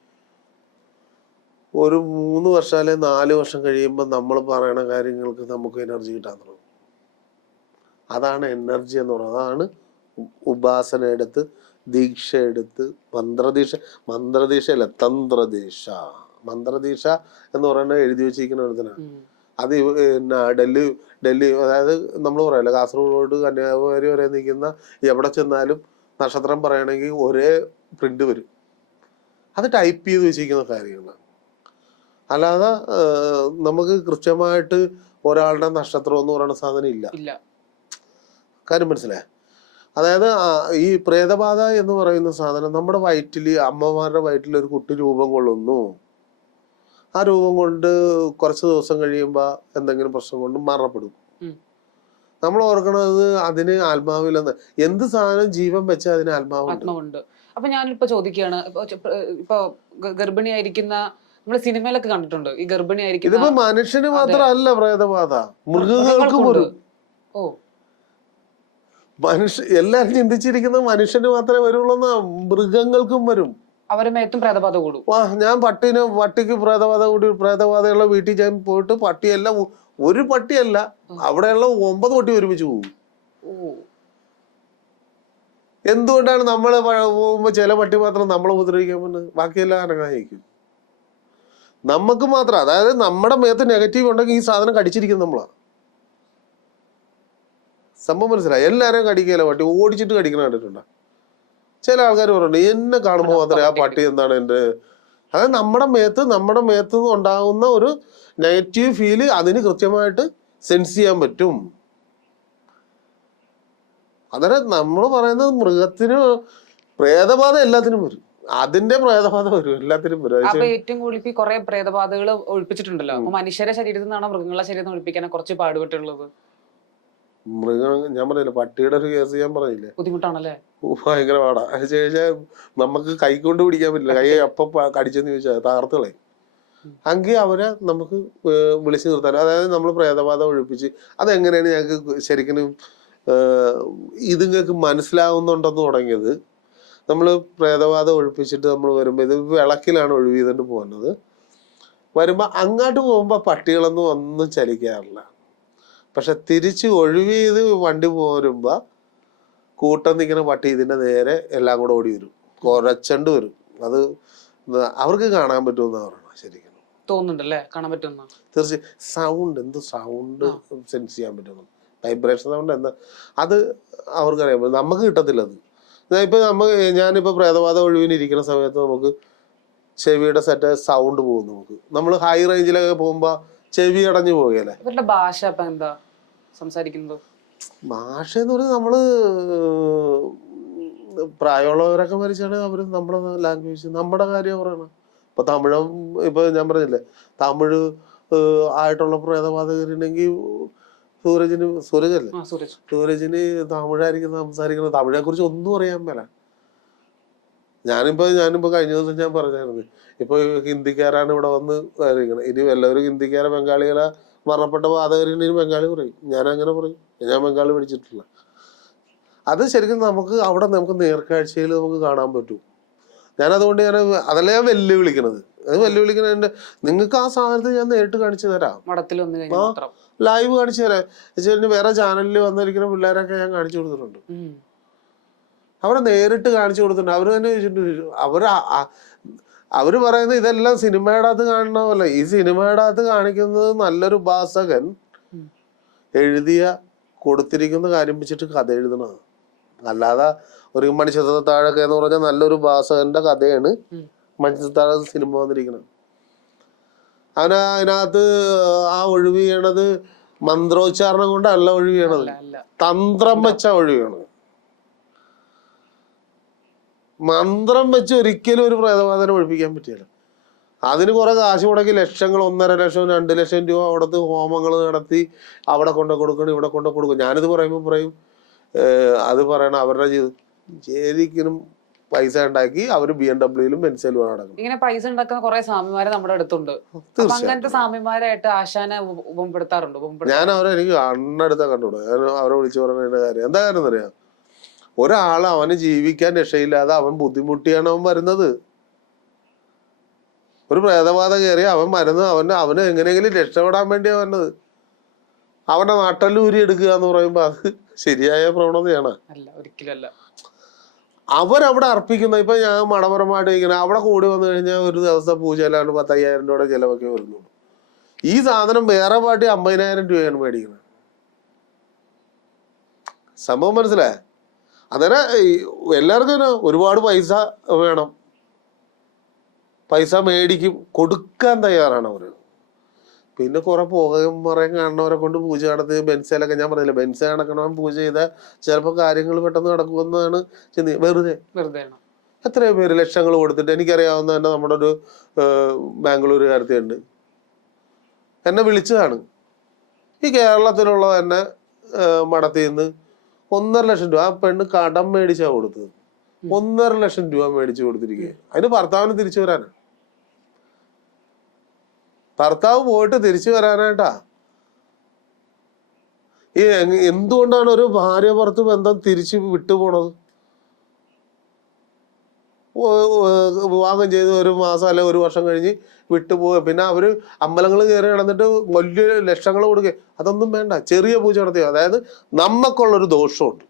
ഒരു 3 വർഷം അല്ലെങ്കിൽ 4 വർഷം കഴിയുമ്പോൾ നമ്മൾ പറയണ കാര്യങ്ങൾക്ക് നമുക്ക് എനർജി കിട്ടാൻ തുടങ്ങും. അതാണ് എനർജി എന്ന് പറയുന്നത്. അതാണ് ഉപാസന എടുത്ത് ദീക്ഷ എടുത്ത് മന്ത്രദീക്ഷ എന്ന് പറയുന്നത് എഴുതി വെച്ചിരിക്കുന്ന ഒരുത്തനാണ്. അത് ഡൽഹി അതായത് നമ്മൾ പറയല്ലോ കാസർഗോഡ് കന്യാകുമാരി വരെ നിൽക്കുന്ന എവിടെ ചെന്നാലും നക്ഷത്രം പറയണമെങ്കിൽ ഒരേ പ്രിന്റ് വരും. അത് ടൈപ്പ് ചെയ്ത് വെച്ചിരിക്കുന്ന കാര്യങ്ങളാണ്. അല്ലാതെ നമുക്ക് കൃത്യമായിട്ട് ഒരാളുടെ നക്ഷത്രം എന്ന് പറയുന്ന സാധനം ഇല്ല. കാര്യം മനസ്സിലായ? അതായത് ഈ പ്രേതബാധ എന്ന് പറയുന്ന സാധനം നമ്മുടെ വയറ്റിൽ, അമ്മമാരുടെ വയറ്റിൽ ഒരു കുട്ടി രൂപം കൊള്ളുന്നു. ആ രൂപം കൊണ്ട് കുറച്ച് ദിവസം കഴിയുമ്പോൾ എന്തെങ്കിലും പ്രശ്നം കൊണ്ട് മരണപ്പെടും. നമ്മൾ ഓർക്കണത് അതിന് ആത്മാവില്ലെന്ന്. എന്ത് സാധനം ജീവൻ വെച്ചാൽ അതിന് ആത്മാവുണ്ട്. അപ്പൊ ഞാനിപ്പോ ചോദിക്കുകയാണ്, ഇപ്പൊ ഗർഭിണിയായിരിക്കുന്ന നമ്മള് സിനിമയിലൊക്കെ കണ്ടിട്ടുണ്ട്, ഈ ഗർഭിണിയായിരിക്കുന്ന ഇതിപ്പോ മനുഷ്യന് മാത്രമല്ല പ്രേതബാധ, മൃഗങ്ങൾക്കും വരും. ഓ, എല്ലാരും ചിന്തിച്ചിരിക്കുന്നത് മനുഷ്യന് മാത്രമേ വരുള്ളൂ, മൃഗങ്ങൾക്കും വരും. അവരെ മേത്തും പ്രേതബാധ കൂടും. ഞാൻ പട്ടിക്ക് പ്രേതബാധ കൂടി, പ്രേതബാധയുള്ള വീട്ടിൽ ഞാൻ പോയിട്ട് പട്ടിയല്ല, ഒരു പട്ടിയല്ല, അവിടെയുള്ള 9 പട്ടി ഒരുമിച്ച് പോകും. എന്തുകൊണ്ടാണ് നമ്മള് പോകുമ്പോ ചില പട്ടി മാത്രം നമ്മളെ ഉപദ്രവിക്കാൻ പറ്റുന്നത്, ബാക്കിയെല്ലാം അനങ്ങായിരിക്കും. നമുക്ക് മാത്രം, അതായത് നമ്മുടെ മേത്ത് നെഗറ്റീവ് ഉണ്ടെങ്കിൽ ഈ സാധനം കടിച്ചിരിക്കും നമ്മളാ. സംഭവം മനസ്സിലായി? എല്ലാരെയും കടിക്കല പട്ടി, ഓടിച്ചിട്ട് കടിക്കണ കണ്ടിട്ടുണ്ടോ? ചില ആൾക്കാർ പറഞ്ഞു എന്നെ കാണുമ്പോൾ മാത്രമേ ആ പട്ടി എന്താണ് എൻ്റെ, അതായത് നമ്മുടെ മേത്ത് നിന്ന് ഉണ്ടാകുന്ന ഒരു നെഗറ്റീവ് ഫീല് അതിന് കൃത്യമായിട്ട് സെൻസ് ചെയ്യാൻ പറ്റും. അന്നേരം നമ്മൾ പറയുന്നത് മൃഗത്തിന് പ്രേതബാധ എല്ലാത്തിനും വരും, അതിന്റെ പ്രേതബാധ വരും, എല്ലാത്തിനും വരും. അപ്പൊ ഏറ്റവും കൂടുതൽ കുറെ പ്രേതബാധകൾ ഒഴിപ്പിച്ചിട്ടുണ്ടല്ലോ, അപ്പൊ മനുഷ്യരുടെ ശരീരത്തിൽ നിന്നാണ് മൃഗങ്ങളുടെ ശരീരത്തിൽ ഒഴിപ്പിക്കാൻ കുറച്ച് പാടുപെട്ടുള്ളത്. ഞാൻ പറഞ്ഞില്ല, പട്ടിയുടെ ഒരു കേസ് ഞാൻ പറഞ്ഞില്ലേ, ബുദ്ധിമുട്ടാണല്ലേ, ഭയങ്കര പാടാ. ചോദിച്ചാൽ നമുക്ക് കൈ കൊണ്ട് പിടിക്കാൻ പറ്റില്ല, കൈ അപ്പം കടിച്ചെന്ന് ചോദിച്ചാൽ തകർത്തുകളെ. എങ്കിൽ അവരെ നമുക്ക് വിളിച്ചു നിർത്താൻ, അതായത് നമ്മൾ പ്രേതബാധ ഒഴിപ്പിച്ച് അതെങ്ങനെയാണ് ഞങ്ങൾക്ക് ശരിക്കും ഇതുങ്ങൾക്ക് മനസ്സിലാവുന്നുണ്ടെന്ന് തുടങ്ങിയത്. നമ്മൾ പ്രേതബാധ ഒഴിപ്പിച്ചിട്ട് നമ്മൾ വരുമ്പോൾ, ഇത് വിളക്കിലാണ് ഒഴിവ് ചെയ്തിട്ട് പോകുന്നത്, വരുമ്പോൾ അങ്ങോട്ട് പോകുമ്പോൾ പട്ടികളൊന്നും ഒന്നും ചലിക്കാറില്ല. പക്ഷെ തിരിച്ച് ഒഴിവ് ചെയ്ത് വണ്ടി പോരുമ്പോൾ കൂട്ടം നിൽക്കുന്ന പട്ടി ഇതിൻ്റെ നേരെ എല്ലാം കൂടെ ഓടി വരും, കുരച്ചണ്ട് വരും. അത് അവർക്ക് കാണാൻ പറ്റുമെന്നാണ് പറയുന്നത്. ശരിക്കും തോന്നുന്നുണ്ടല്ലേ, കാണാൻ പറ്റുന്ന തീർച്ചയായും സൗണ്ട്, സൗണ്ട് സെൻസ് ചെയ്യാൻ പറ്റുന്നു, വൈബ്രേഷൻ സൗണ്ട് എന്താ, അത് അവർക്കറിയാൻ പറ്റും, നമുക്ക് കിട്ടത്തില്ല അത്. ഇപ്പൊ ഞാനിപ്പോ പ്രേതബാധ ഒഴിവിനിരിക്കുന്ന സമയത്ത് നമുക്ക് ചെവിയുടെ സെറ്റ് സൗണ്ട് പോകും. നമ്മൾ ഹൈ റേഞ്ചിലൊക്കെ പോകുമ്പോ ചെവി അടഞ്ഞു പോവുകയല്ലേ. ഇവരുടെ ഭാഷ എന്താ സംസാരിക്കുന്നത്? ഭാഷ എന്ന് പറഞ്ഞാൽ നമ്മള് പ്രായമുള്ളവരൊക്കെ മരിച്ചാണ് അവര് നമ്മുടെ ലാംഗ്വേജ്, നമ്മുടെ കാര്യം പറയണം. ഇപ്പൊ ഇപ്പൊ ഞാൻ പറഞ്ഞില്ലേ, തമിഴ് ആയിട്ടുള്ള പ്രേതബാധകരുണ്ടെങ്കിൽ സൂരജിന് തമിഴായിരിക്കും സംസാരിക്കുന്നത്, തമിഴിനെ കുറിച്ച് ഒന്നും അറിയാൻ മേല. ഞാനിപ്പോ കഴിഞ്ഞ ദിവസം ഞാൻ പറഞ്ഞായിരുന്നു, ഇപ്പൊ ഹിന്ദിക്കാരാണ് ഇവിടെ വന്ന് കാര്യങ്ങൾ, ഇനി എല്ലാവരും ഹിന്ദിക്കാരെ ബംഗാളികളെ മരണപ്പെട്ട ബാധകരുണ്ടെങ്കിൽ ബംഗാളി പറയും, ഞാൻ അങ്ങനെ പറയും, ഞാൻ ബംഗാളി പഠിച്ചിട്ടില്ല. അത് ശരിക്കും നമുക്ക് നേർക്കാഴ്ചയിൽ നമുക്ക് കാണാൻ പറ്റും. ഞാനതുകൊണ്ട് അതല്ല ഞാൻ വെല്ലുവിളിക്കണത്. അത് വെല്ലുവിളിക്കണതിന്റെ നിങ്ങൾക്ക് ആ സാധനത്തിൽ ഞാൻ നേരിട്ട് കാണിച്ചു തരാം, ലൈവ് കാണിച്ചു തരാം. വേറെ ചാനലിൽ വന്നിരിക്കുന്ന പിള്ളേരൊക്കെ ഞാൻ കാണിച്ചു കൊടുത്തിട്ടുണ്ട്, അവരെ നേരിട്ട് കാണിച്ചു കൊടുത്തിട്ടുണ്ട്. അവര് തന്നെ ചോദിച്ചിട്ടുണ്ട്, അവര് പറയുന്നത് ഇതെല്ലാം സിനിമയുടെ അകത്ത് കാണണമല്ല, ഈ സിനിമയുടെ അകത്ത് കാണിക്കുന്നത് നല്ലൊരു ഉപാസകൻ കൊടുത്തിരിക്കുന്ന കാര്യം വെച്ചിട്ട് കഥ എഴുതണത്. അല്ലാതെ ഒരു മണിച്ചിത്രത്താഴൊക്കെ എന്ന് പറഞ്ഞാൽ നല്ലൊരു ഉപാസകന്റെ കഥയാണ് മണിച്ചിത്രത്താഴ സിനിമ വന്നിരിക്കുന്നത്. അതിനകത്ത് ആ ഒഴിവ് ചെയ്യണത് മന്ത്രോച്ചാരണം കൊണ്ടല്ല ഒഴിവ് ചെയ്യണത്, തന്ത്രം വെച്ച ഒഴിവ് ചെയ്യണത്. മന്ത്രം വെച്ച് ഒരിക്കലും ഒരു പ്രേതബാധനെ ഒഴിപ്പിക്കാൻ പറ്റില്ല. അതിന് കുറെ കാശ് മുടക്കി ലക്ഷങ്ങൾ, 1.5 ലക്ഷം 2 ലക്ഷം രൂപ അവിടുത്തെ ഹോമങ്ങൾ നടത്തി അവിടെ കൊടുക്കണം, ഇവിടെ കൊടുക്കും. ഞാനിത് പറയുമ്പോൾ പറയും, അത് പറയണം അവരുടെ ശരിക്കും പൈസ ഉണ്ടാക്കി അവര് BMW ബെൻസിലും നടക്കണം. ഇങ്ങനെ പൈസ ഉണ്ടാക്കുന്ന കുറെ സ്വാമിമാരെ നമ്മുടെ അടുത്തുണ്ട്. അങ്ങനത്തെ സ്വാമിമാരായിട്ട് ആശാനെ ഉപപ്പെടുത്താറുണ്ട്. ഞാൻ എനിക്ക് കണ്ണെടുത്താ കണ്ടുകൂടാ. അവരെ വിളിച്ചു പറയുന്നതിന്റെ കാര്യം എന്താ കാര്യം അറിയാം, ഒരാള് അവന് ജീവിക്കാൻ രക്ഷയില്ലാതെ അവൻ ബുദ്ധിമുട്ടിയാണ് അവൻ വരുന്നത്. ഒരു പ്രേതബാധ കയറി അവൻ മരുന്ന് അവന് എങ്ങനെയെങ്കിലും രക്ഷപ്പെടാൻ വേണ്ടിയാ വന്നത്. അവന്റെ നട്ടല്ലൂരി എടുക്കുക എന്ന് പറയുമ്പോ അത് ശരിയായ പ്രവണതയാണ്? അല്ല, ഒരിക്കലല്ല. അവരവിടെ അർപ്പിക്കുന്ന, ഇപ്പൊ ഞാൻ മടപുറമായിട്ട് ഇങ്ങനെ അവിടെ കൂടി വന്നു കഴിഞ്ഞാൽ ഒരു ദിവസം പൂജ അല്ലാണ്ട് 10,000 രൂപയുടെ ചിലവൊക്കെ വരുന്നുള്ളൂ. ഈ സാധനം വേറെ പാട്ടി 50,000 രൂപയാണ് മേടിക്കുന്നത്. സംഭവം മനസ്സിലായ? അന്നേരം എല്ലാവർക്കും ഒരുപാട് പൈസ വേണം, പൈസ മേടിക്കും, കൊടുക്കാൻ തയ്യാറാണ് അവര്. പിന്നെ കുറെ പുകയും മറയും കാണുന്നവരെ കൊണ്ട് പൂജ നടത്തി ബെൻസയിലൊക്കെ, ഞാൻ പറഞ്ഞില്ല, ബെൻസ നടക്കണം പൂജ ചെയ്താൽ ചിലപ്പോൾ കാര്യങ്ങൾ പെട്ടെന്ന് നടക്കുമെന്നാണ് വെറുതെ. എത്രയോ പേര് ലക്ഷങ്ങൾ കൊടുത്തിട്ട്, എനിക്കറിയാവുന്ന തന്നെ നമ്മുടെ ഒരു ബാംഗ്ലൂരുകാരത്തിയുണ്ട്, എന്നെ വിളിച്ചതാണ്. ഈ കേരളത്തിലുള്ള തന്നെ മഠത്തിൽ നിന്ന് 1.5 ലക്ഷം രൂപ ആ പെണ്ണ് കടം മേടിച്ചാ കൊടുത്തത്. 1.5 ലക്ഷം മേടിച്ചു കൊടുത്തിരിക്കുക. അതിന് ഭർത്താവിന് തിരിച്ചു വരാനാ. ഭർത്താവ് പോയിട്ട് തിരിച്ചു വരാനായിട്ടാ. ഈ എന്തുകൊണ്ടാണ് ഒരു ഭാര്യ ഭർത്തൃ ബന്ധം തിരിച്ച് വിട്ടുപോണത്? വിവാഹം ചെയ്ത് 1 മാസം അല്ലെ 1 വർഷം കഴിഞ്ഞ് വിട്ടുപോവുക, പിന്നെ അവര് അമ്പലങ്ങൾ കയറി നടന്നിട്ട് വലിയ ലക്ഷങ്ങൾ കൊടുക്കുക. അതൊന്നും വേണ്ട. ചെറിയ പൂജ നടത്തിയ, അതായത് നമുക്കുള്ളൊരു ദോഷമുണ്ട്,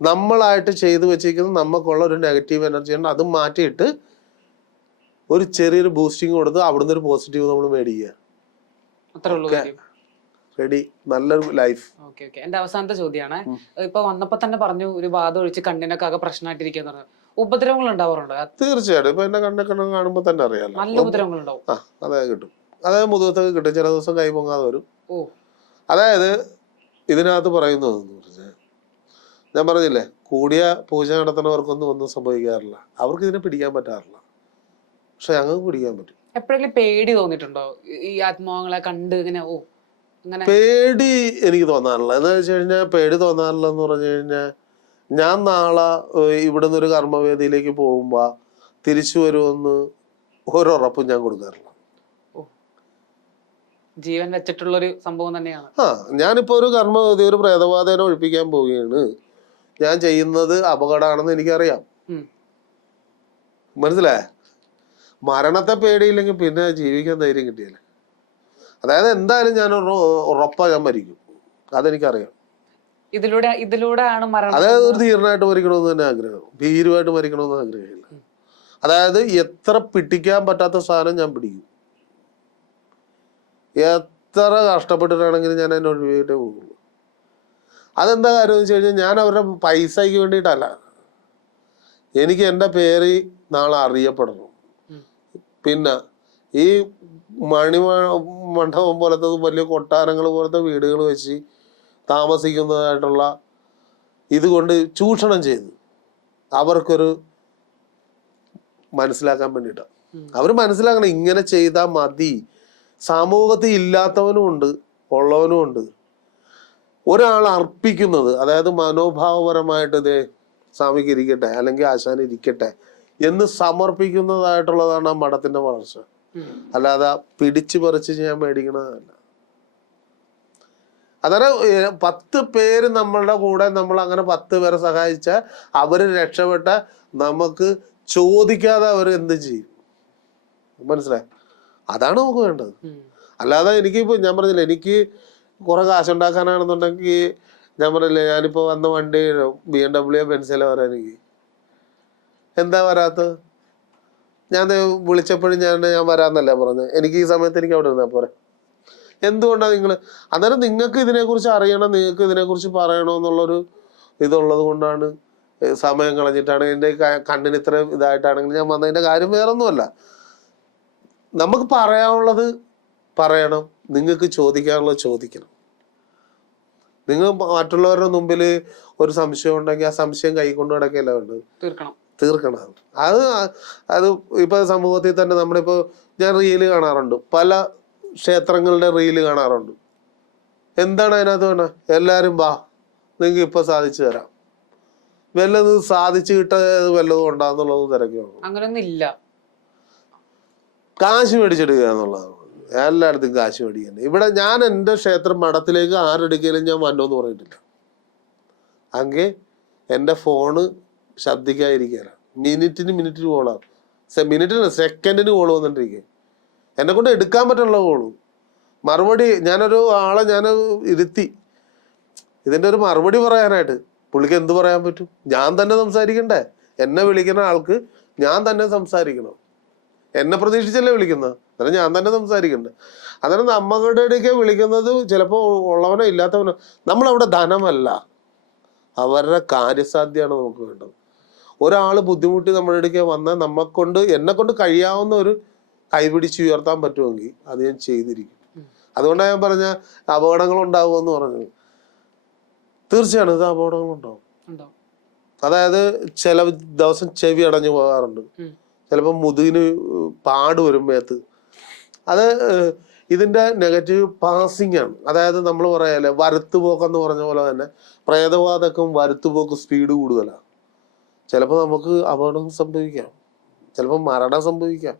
നമ്മളായിട്ട് ചെയ്തു വെച്ചിരിക്കുന്ന നമുക്കുള്ള ഒരു നെഗറ്റീവ് എനർജി ഉണ്ട്, അത് മാറ്റിയിട്ട് ഒരു ചെറിയൊരു ബൂസ്റ്റിംഗ് കൊടുത്ത് അവിടുന്ന് ഒരു പോസിറ്റീവ് നമ്മൾ മേടിക്കുക. റെഡി, നല്ലൊരു ലൈഫ്. എന്റെ അവസാനത്തെ ചോദ്യമാണ്, ഇപ്പൊ വന്നപ്പോ തന്നെ പറഞ്ഞു ഒരു ബാധ ഒഴിച്ച് കണ്ണിനൊക്കെ ആകെ പ്രശ്നമായിട്ടിരിക്കുന്ന പറഞ്ഞു. ഉപദ്രവങ്ങൾ ഉണ്ടാവാറുണ്ടോ? തീർച്ചയായിട്ടും. ഇപ്പൊ എന്നെ കണ്ണൊക്കെ കാണുമ്പോ തന്നെ അറിയാലോ, നല്ല ഉപദ്രവങ്ങൾ ഉണ്ടാവും. അതായത് കിട്ടും, അതായത് മുതുകത്തൊക്കെ കിട്ടും, ചില ദിവസം കൈ പൊങ്ങാതെ വരും. അതായത് ഇതിനകത്ത് പറയുന്നതെന്ന് പറഞ്ഞാൽ, ഞാൻ പറഞ്ഞില്ലേ, കൂടിയ പൂജ നടത്തുന്നവർക്കൊന്നും ഒന്നും സംഭവിക്കാറില്ല, അവർക്ക് ഇതിനെ പിടിക്കാൻ പറ്റാറില്ല. പക്ഷെ ഞങ്ങൾക്ക് പിടിക്കാൻ പറ്റും. എപ്പോഴെങ്കിലും പേടി തോന്നിയിട്ടുണ്ടോ ഈ ആത്മാവങ്ങളെ കണ്ട്? ഇങ്ങനെ പേടി എനിക്ക് തോന്നാറില്ല. എന്ന് വെച്ച് കഴിഞ്ഞാൽ പേടി തോന്നാറില്ല എന്ന് പറഞ്ഞു കഴിഞ്ഞാൽ, ഞാൻ നാളെ ഇവിടുന്ന് ഒരു കർമ്മവേദിയിലേക്ക് പോകുമ്പോ തിരിച്ചു വരുമെന്ന് ഒരുറപ്പും ഞാൻ കൊടുക്കാറില്ല. ജീവൻ വെച്ചിട്ടുള്ളൊരു സംഭവം തന്നെയാണ്. ഞാനിപ്പോ ഒരു കർമ്മവേദി, ഒരു പ്രേതബാധേനെ ഒഴിപ്പിക്കാൻ പോവുകയാണ്, ഞാൻ ചെയ്യുന്നത് അപകടമാണെന്ന് എനിക്കറിയാം. മനസ്സിലായേ? മരണത്തെ പേടിയില്ലെങ്കിൽ പിന്നെ ജീവിക്കാൻ ധൈര്യം കിട്ടിയല്ലേ. അതായത് എന്തായാലും ഞാൻ ഉറപ്പാ ഞാൻ മരിക്കും, അതെനിക്കറിയാം. ഇതിലൂടെയാണ് മരണം. അതായത് ഒരു ധീരനായിട്ട് മരിക്കണമെന്ന് തന്നെ ആഗ്രഹം, ഭീരുവായിട്ട് മരിക്കണമെന്ന് ആഗ്രഹമില്ല. അതായത് എത്ര പിടിക്കാൻ പറ്റാത്ത സാധനം ഞാൻ പിടിക്കും, എത്ര കഷ്ടപ്പെട്ടിട്ടാണെങ്കിലും ഞാൻ അതിനെ ഒഴിവായിട്ടേ പോകുള്ളൂ. അതെന്താ കാര്യം എന്ന് വെച്ച് കഴിഞ്ഞാൽ, ഞാൻ അവരുടെ പൈസയ്ക്ക് വേണ്ടിയിട്ടല്ല, എനിക്ക് എൻ്റെ പേര് നാളെ അറിയപ്പെടണം. പിന്നെ ഈ മണ്ഡപം പോലത്തെ വലിയ കൊട്ടാരങ്ങൾ പോലത്തെ വീടുകൾ വെച്ച് താമസിക്കുന്നതായിട്ടുള്ള ഇതുകൊണ്ട് ചൂഷണം ചെയ്ത് അവർക്കൊരു മനസ്സിലാക്കാൻ വേണ്ടിയിട്ടാണ്. അവർ മനസ്സിലാക്കണം ഇങ്ങനെ ചെയ്താൽ മതി. സമൂഹത്തിൽ ഇല്ലാത്തവനും ഉണ്ട്, ഉള്ളവനും ഉണ്ട്. ഒരാൾ അർപ്പിക്കുന്നത്, അതായത് മനോഭാവപരമായിട്ട് ഇതേ സ്വാമിക്ക് ഇരിക്കട്ടെ അല്ലെങ്കിൽ ആശാൻ ഇരിക്കട്ടെ എന്ന് സമർപ്പിക്കുന്നതായിട്ടുള്ളതാണ് ആ മഠത്തിന്റെ വളർച്ച. അല്ലാതെ പിടിച്ചു പറിച്ച് ഞാൻ മേടിക്കണതല്ല. അതായത് 10 പേര് നമ്മളുടെ കൂടെ, നമ്മൾ അങ്ങനെ 10 പേരെ സഹായിച്ച അവര് രക്ഷപ്പെട്ട, നമുക്ക് ചോദിക്കാതെ അവർ എന്ത് ചെയ്യും? മനസ്സിലായി? അതാണ് നമുക്ക് വേണ്ടത്. അല്ലാതെ എനിക്കിപ്പോ ഞാൻ പറഞ്ഞില്ല, എനിക്ക് കുറെ കാശുണ്ടാക്കാനാണെന്നുണ്ടെങ്കിൽ ഞാൻ പറഞ്ഞില്ലേ, ഞാനിപ്പോ വന്ന വണ്ടി BMW ബെൻസിലെ വരാൻ എനിക്ക് എന്താ വരാത്തത്? ഞാൻ വിളിച്ചപ്പോഴും ഞാൻ വരാന്നല്ലേ പറഞ്ഞത്. എനിക്ക് ഈ സമയത്ത് എനിക്ക് അവിടെ ഇരുന്നാ പോരെ. എന്തുകൊണ്ടാണ് നിങ്ങൾ അന്നേരം നിങ്ങൾക്ക് ഇതിനെക്കുറിച്ച് അറിയണം, നിങ്ങൾക്ക് ഇതിനെക്കുറിച്ച് പറയണമെന്നുള്ളൊരു ഇതുള്ളത് കൊണ്ടാണ്, സമയം കളഞ്ഞിട്ടാണ്, എൻ്റെ കണ്ണിന് ഇത്ര ഇതായിട്ടാണെങ്കിൽ ഞാൻ വന്നതിൻ്റെ കാര്യം വേറൊന്നുമല്ല. നമുക്ക് പറയാനുള്ളത് പറയണം, നിങ്ങൾക്ക് ചോദിക്കാനുള്ളത് ചോദിക്കണം. നിങ്ങൾ മറ്റുള്ളവരുടെ മുമ്പിൽ ഒരു സംശയം ഉണ്ടെങ്കിൽ ആ സംശയം കൈകൊണ്ട് നടക്കുകയല്ല വേണ്ടത്, തീർക്കണം. അത് ഇപ്പൊ സമൂഹത്തിൽ തന്നെ നമ്മളിപ്പോ ഞാൻ റീല് കാണാറുണ്ട്, പല ക്ഷേത്രങ്ങളുടെ റീല് കാണാറുണ്ട്. എന്താണ് അതിനകത്ത് വേണ്ട? എല്ലാരും വാ, നിങ്ങൾക്ക് ഇപ്പൊ സാധിച്ചു തരാം. വല്ലതും സാധിച്ചു കിട്ടിയത് വല്ലതും ഉണ്ടാകുന്നുള്ളത് തിരക്കാണ്. അങ്ങനെയൊന്നും ഇല്ല. കാശ് മേടിച്ചെടുക്കുക എന്നുള്ളതാണ്. എല്ലായിടത്തും കാശ് മേടിക്കുന്നത്. ഇവിടെ ഞാൻ എൻ്റെ ക്ഷേത്രം മഠത്തിലേക്ക് ആരെടുക്കലും ഞാൻ വന്നോന്ന് പറഞ്ഞിട്ടില്ല. അങ്ങേ എൻ്റെ ഫോണ് ശബ്ദിക്കാതിരിക്കാനാണ്. മിനിറ്റിന് കോളാണ്, മിനിറ്റിന് സെക്കൻഡിന് കോള് വന്നിട്ടിരിക്കുക. എന്നെ കൊണ്ട് എടുക്കാൻ പറ്റുള്ള കോള് മറുപടി. ഞാനൊരു ആളെ ഞാൻ ഇരുത്തി ഇതിൻ്റെ ഒരു മറുപടി പറയാനായിട്ട്. പുള്ളിക്ക് എന്ത് പറയാൻ പറ്റും? ഞാൻ തന്നെ സംസാരിക്കണ്ടേ? എന്നെ വിളിക്കുന്ന ആൾക്ക് ഞാൻ തന്നെ സംസാരിക്കണം. എന്നെ പ്രതീക്ഷിച്ചല്ലേ വിളിക്കുന്നത്, അന്നേരം ഞാൻ തന്നെ സംസാരിക്കണ്ടേ? അന്നേരം നമ്മളുടെ ഇടയ്ക്ക് വിളിക്കുന്നത് ചിലപ്പോൾ ഉള്ളവനോ ഇല്ലാത്തവനോ. നമ്മളവിടെ ധനമല്ല, അവരുടെ കാര്യസാധ്യമാണ് നമുക്ക് വേണ്ടത്. ഒരാൾ ബുദ്ധിമുട്ടി നമ്മുടെ ഇടയ്ക്ക് വന്നാൽ എന്നെ കൊണ്ട് കഴിയാവുന്ന ഒരു കൈപിടിച്ച് ഉയർത്താൻ പറ്റുമെങ്കിൽ അത് ഞാൻ ചെയ്തിരിക്കും. അതുകൊണ്ടാണ് ഞാൻ പറഞ്ഞ അപകടങ്ങൾ ഉണ്ടാവുമെന്ന് പറഞ്ഞത്. തീർച്ചയാണ് ഇത് അപകടങ്ങളുണ്ടാവും. അതായത് ചില ദിവസം ചെവി അടഞ്ഞു പോകാറുണ്ട്, ചിലപ്പോൾ മുതുകിന് പാട് വരും മേത്ത്. അത് ഇതിന്റെ നെഗറ്റീവ് പാസിംഗ് ആണ്. അതായത് നമ്മൾ പറയാല്ലേ വരുത്തുപോക്കെന്ന് പറഞ്ഞ പോലെ തന്നെ പ്രേതബാധക്കും വരുത്തുപോക്കും സ്പീഡ് കൂടുതലാണ്. ചിലപ്പോൾ നമുക്ക് അപകടം സംഭവിക്കാം, ചിലപ്പോൾ മരണം സംഭവിക്കാം.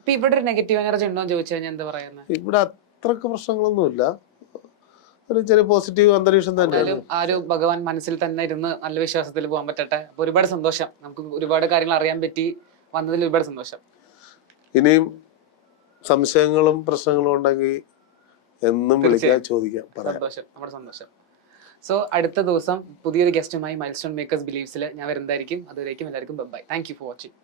ഇപ്പൊ ഇവിടെ ഒരു നെഗറ്റീവ് എനർജി ഉണ്ടോ എന്ന് ചോദിച്ചു കഴിഞ്ഞാൽ എന്താ പറയുന്നത്? ഇവിടെ അത്രക്ക് പ്രശ്നങ്ങളൊന്നുമില്ല, ഒരു ചെറിയ പോസിറ്റീവ് അന്തരീക്ഷം തന്നെയാണ്. ആ ഒരു ഭഗവാൻ മനസ്സിൽ തന്നെ ഇരുന്ന് നല്ല വിശ്വാസത്തിൽ പോകാൻ പറ്റട്ടെ. അപ്പൊ ഒരുപാട് സന്തോഷം, നമുക്ക് ഒരുപാട് കാര്യങ്ങൾ അറിയാൻ പറ്റി, വന്നതിൽ ഒരുപാട് സന്തോഷം. ഇനിയും സംശയങ്ങളും പ്രശ്നങ്ങളും ഉണ്ടെങ്കിൽ എന്നും വിളിക്കാൻ, ചോദിക്കാം, പറയാം. സന്തോഷം, നമ്മുടെ സന്തോഷം. സോ അടുത്ത ദിവസം പുതിയൊരു ഗസ്റ്റുമായി മൈൽസ്റ്റോൺ മേക്കേഴ്സ് ബിലീവ്സിൽ ഞാൻ വരുന്നതായിരിക്കും. അതുവരേക്കും എല്ലാവർക്കും bye. Thank you for watching.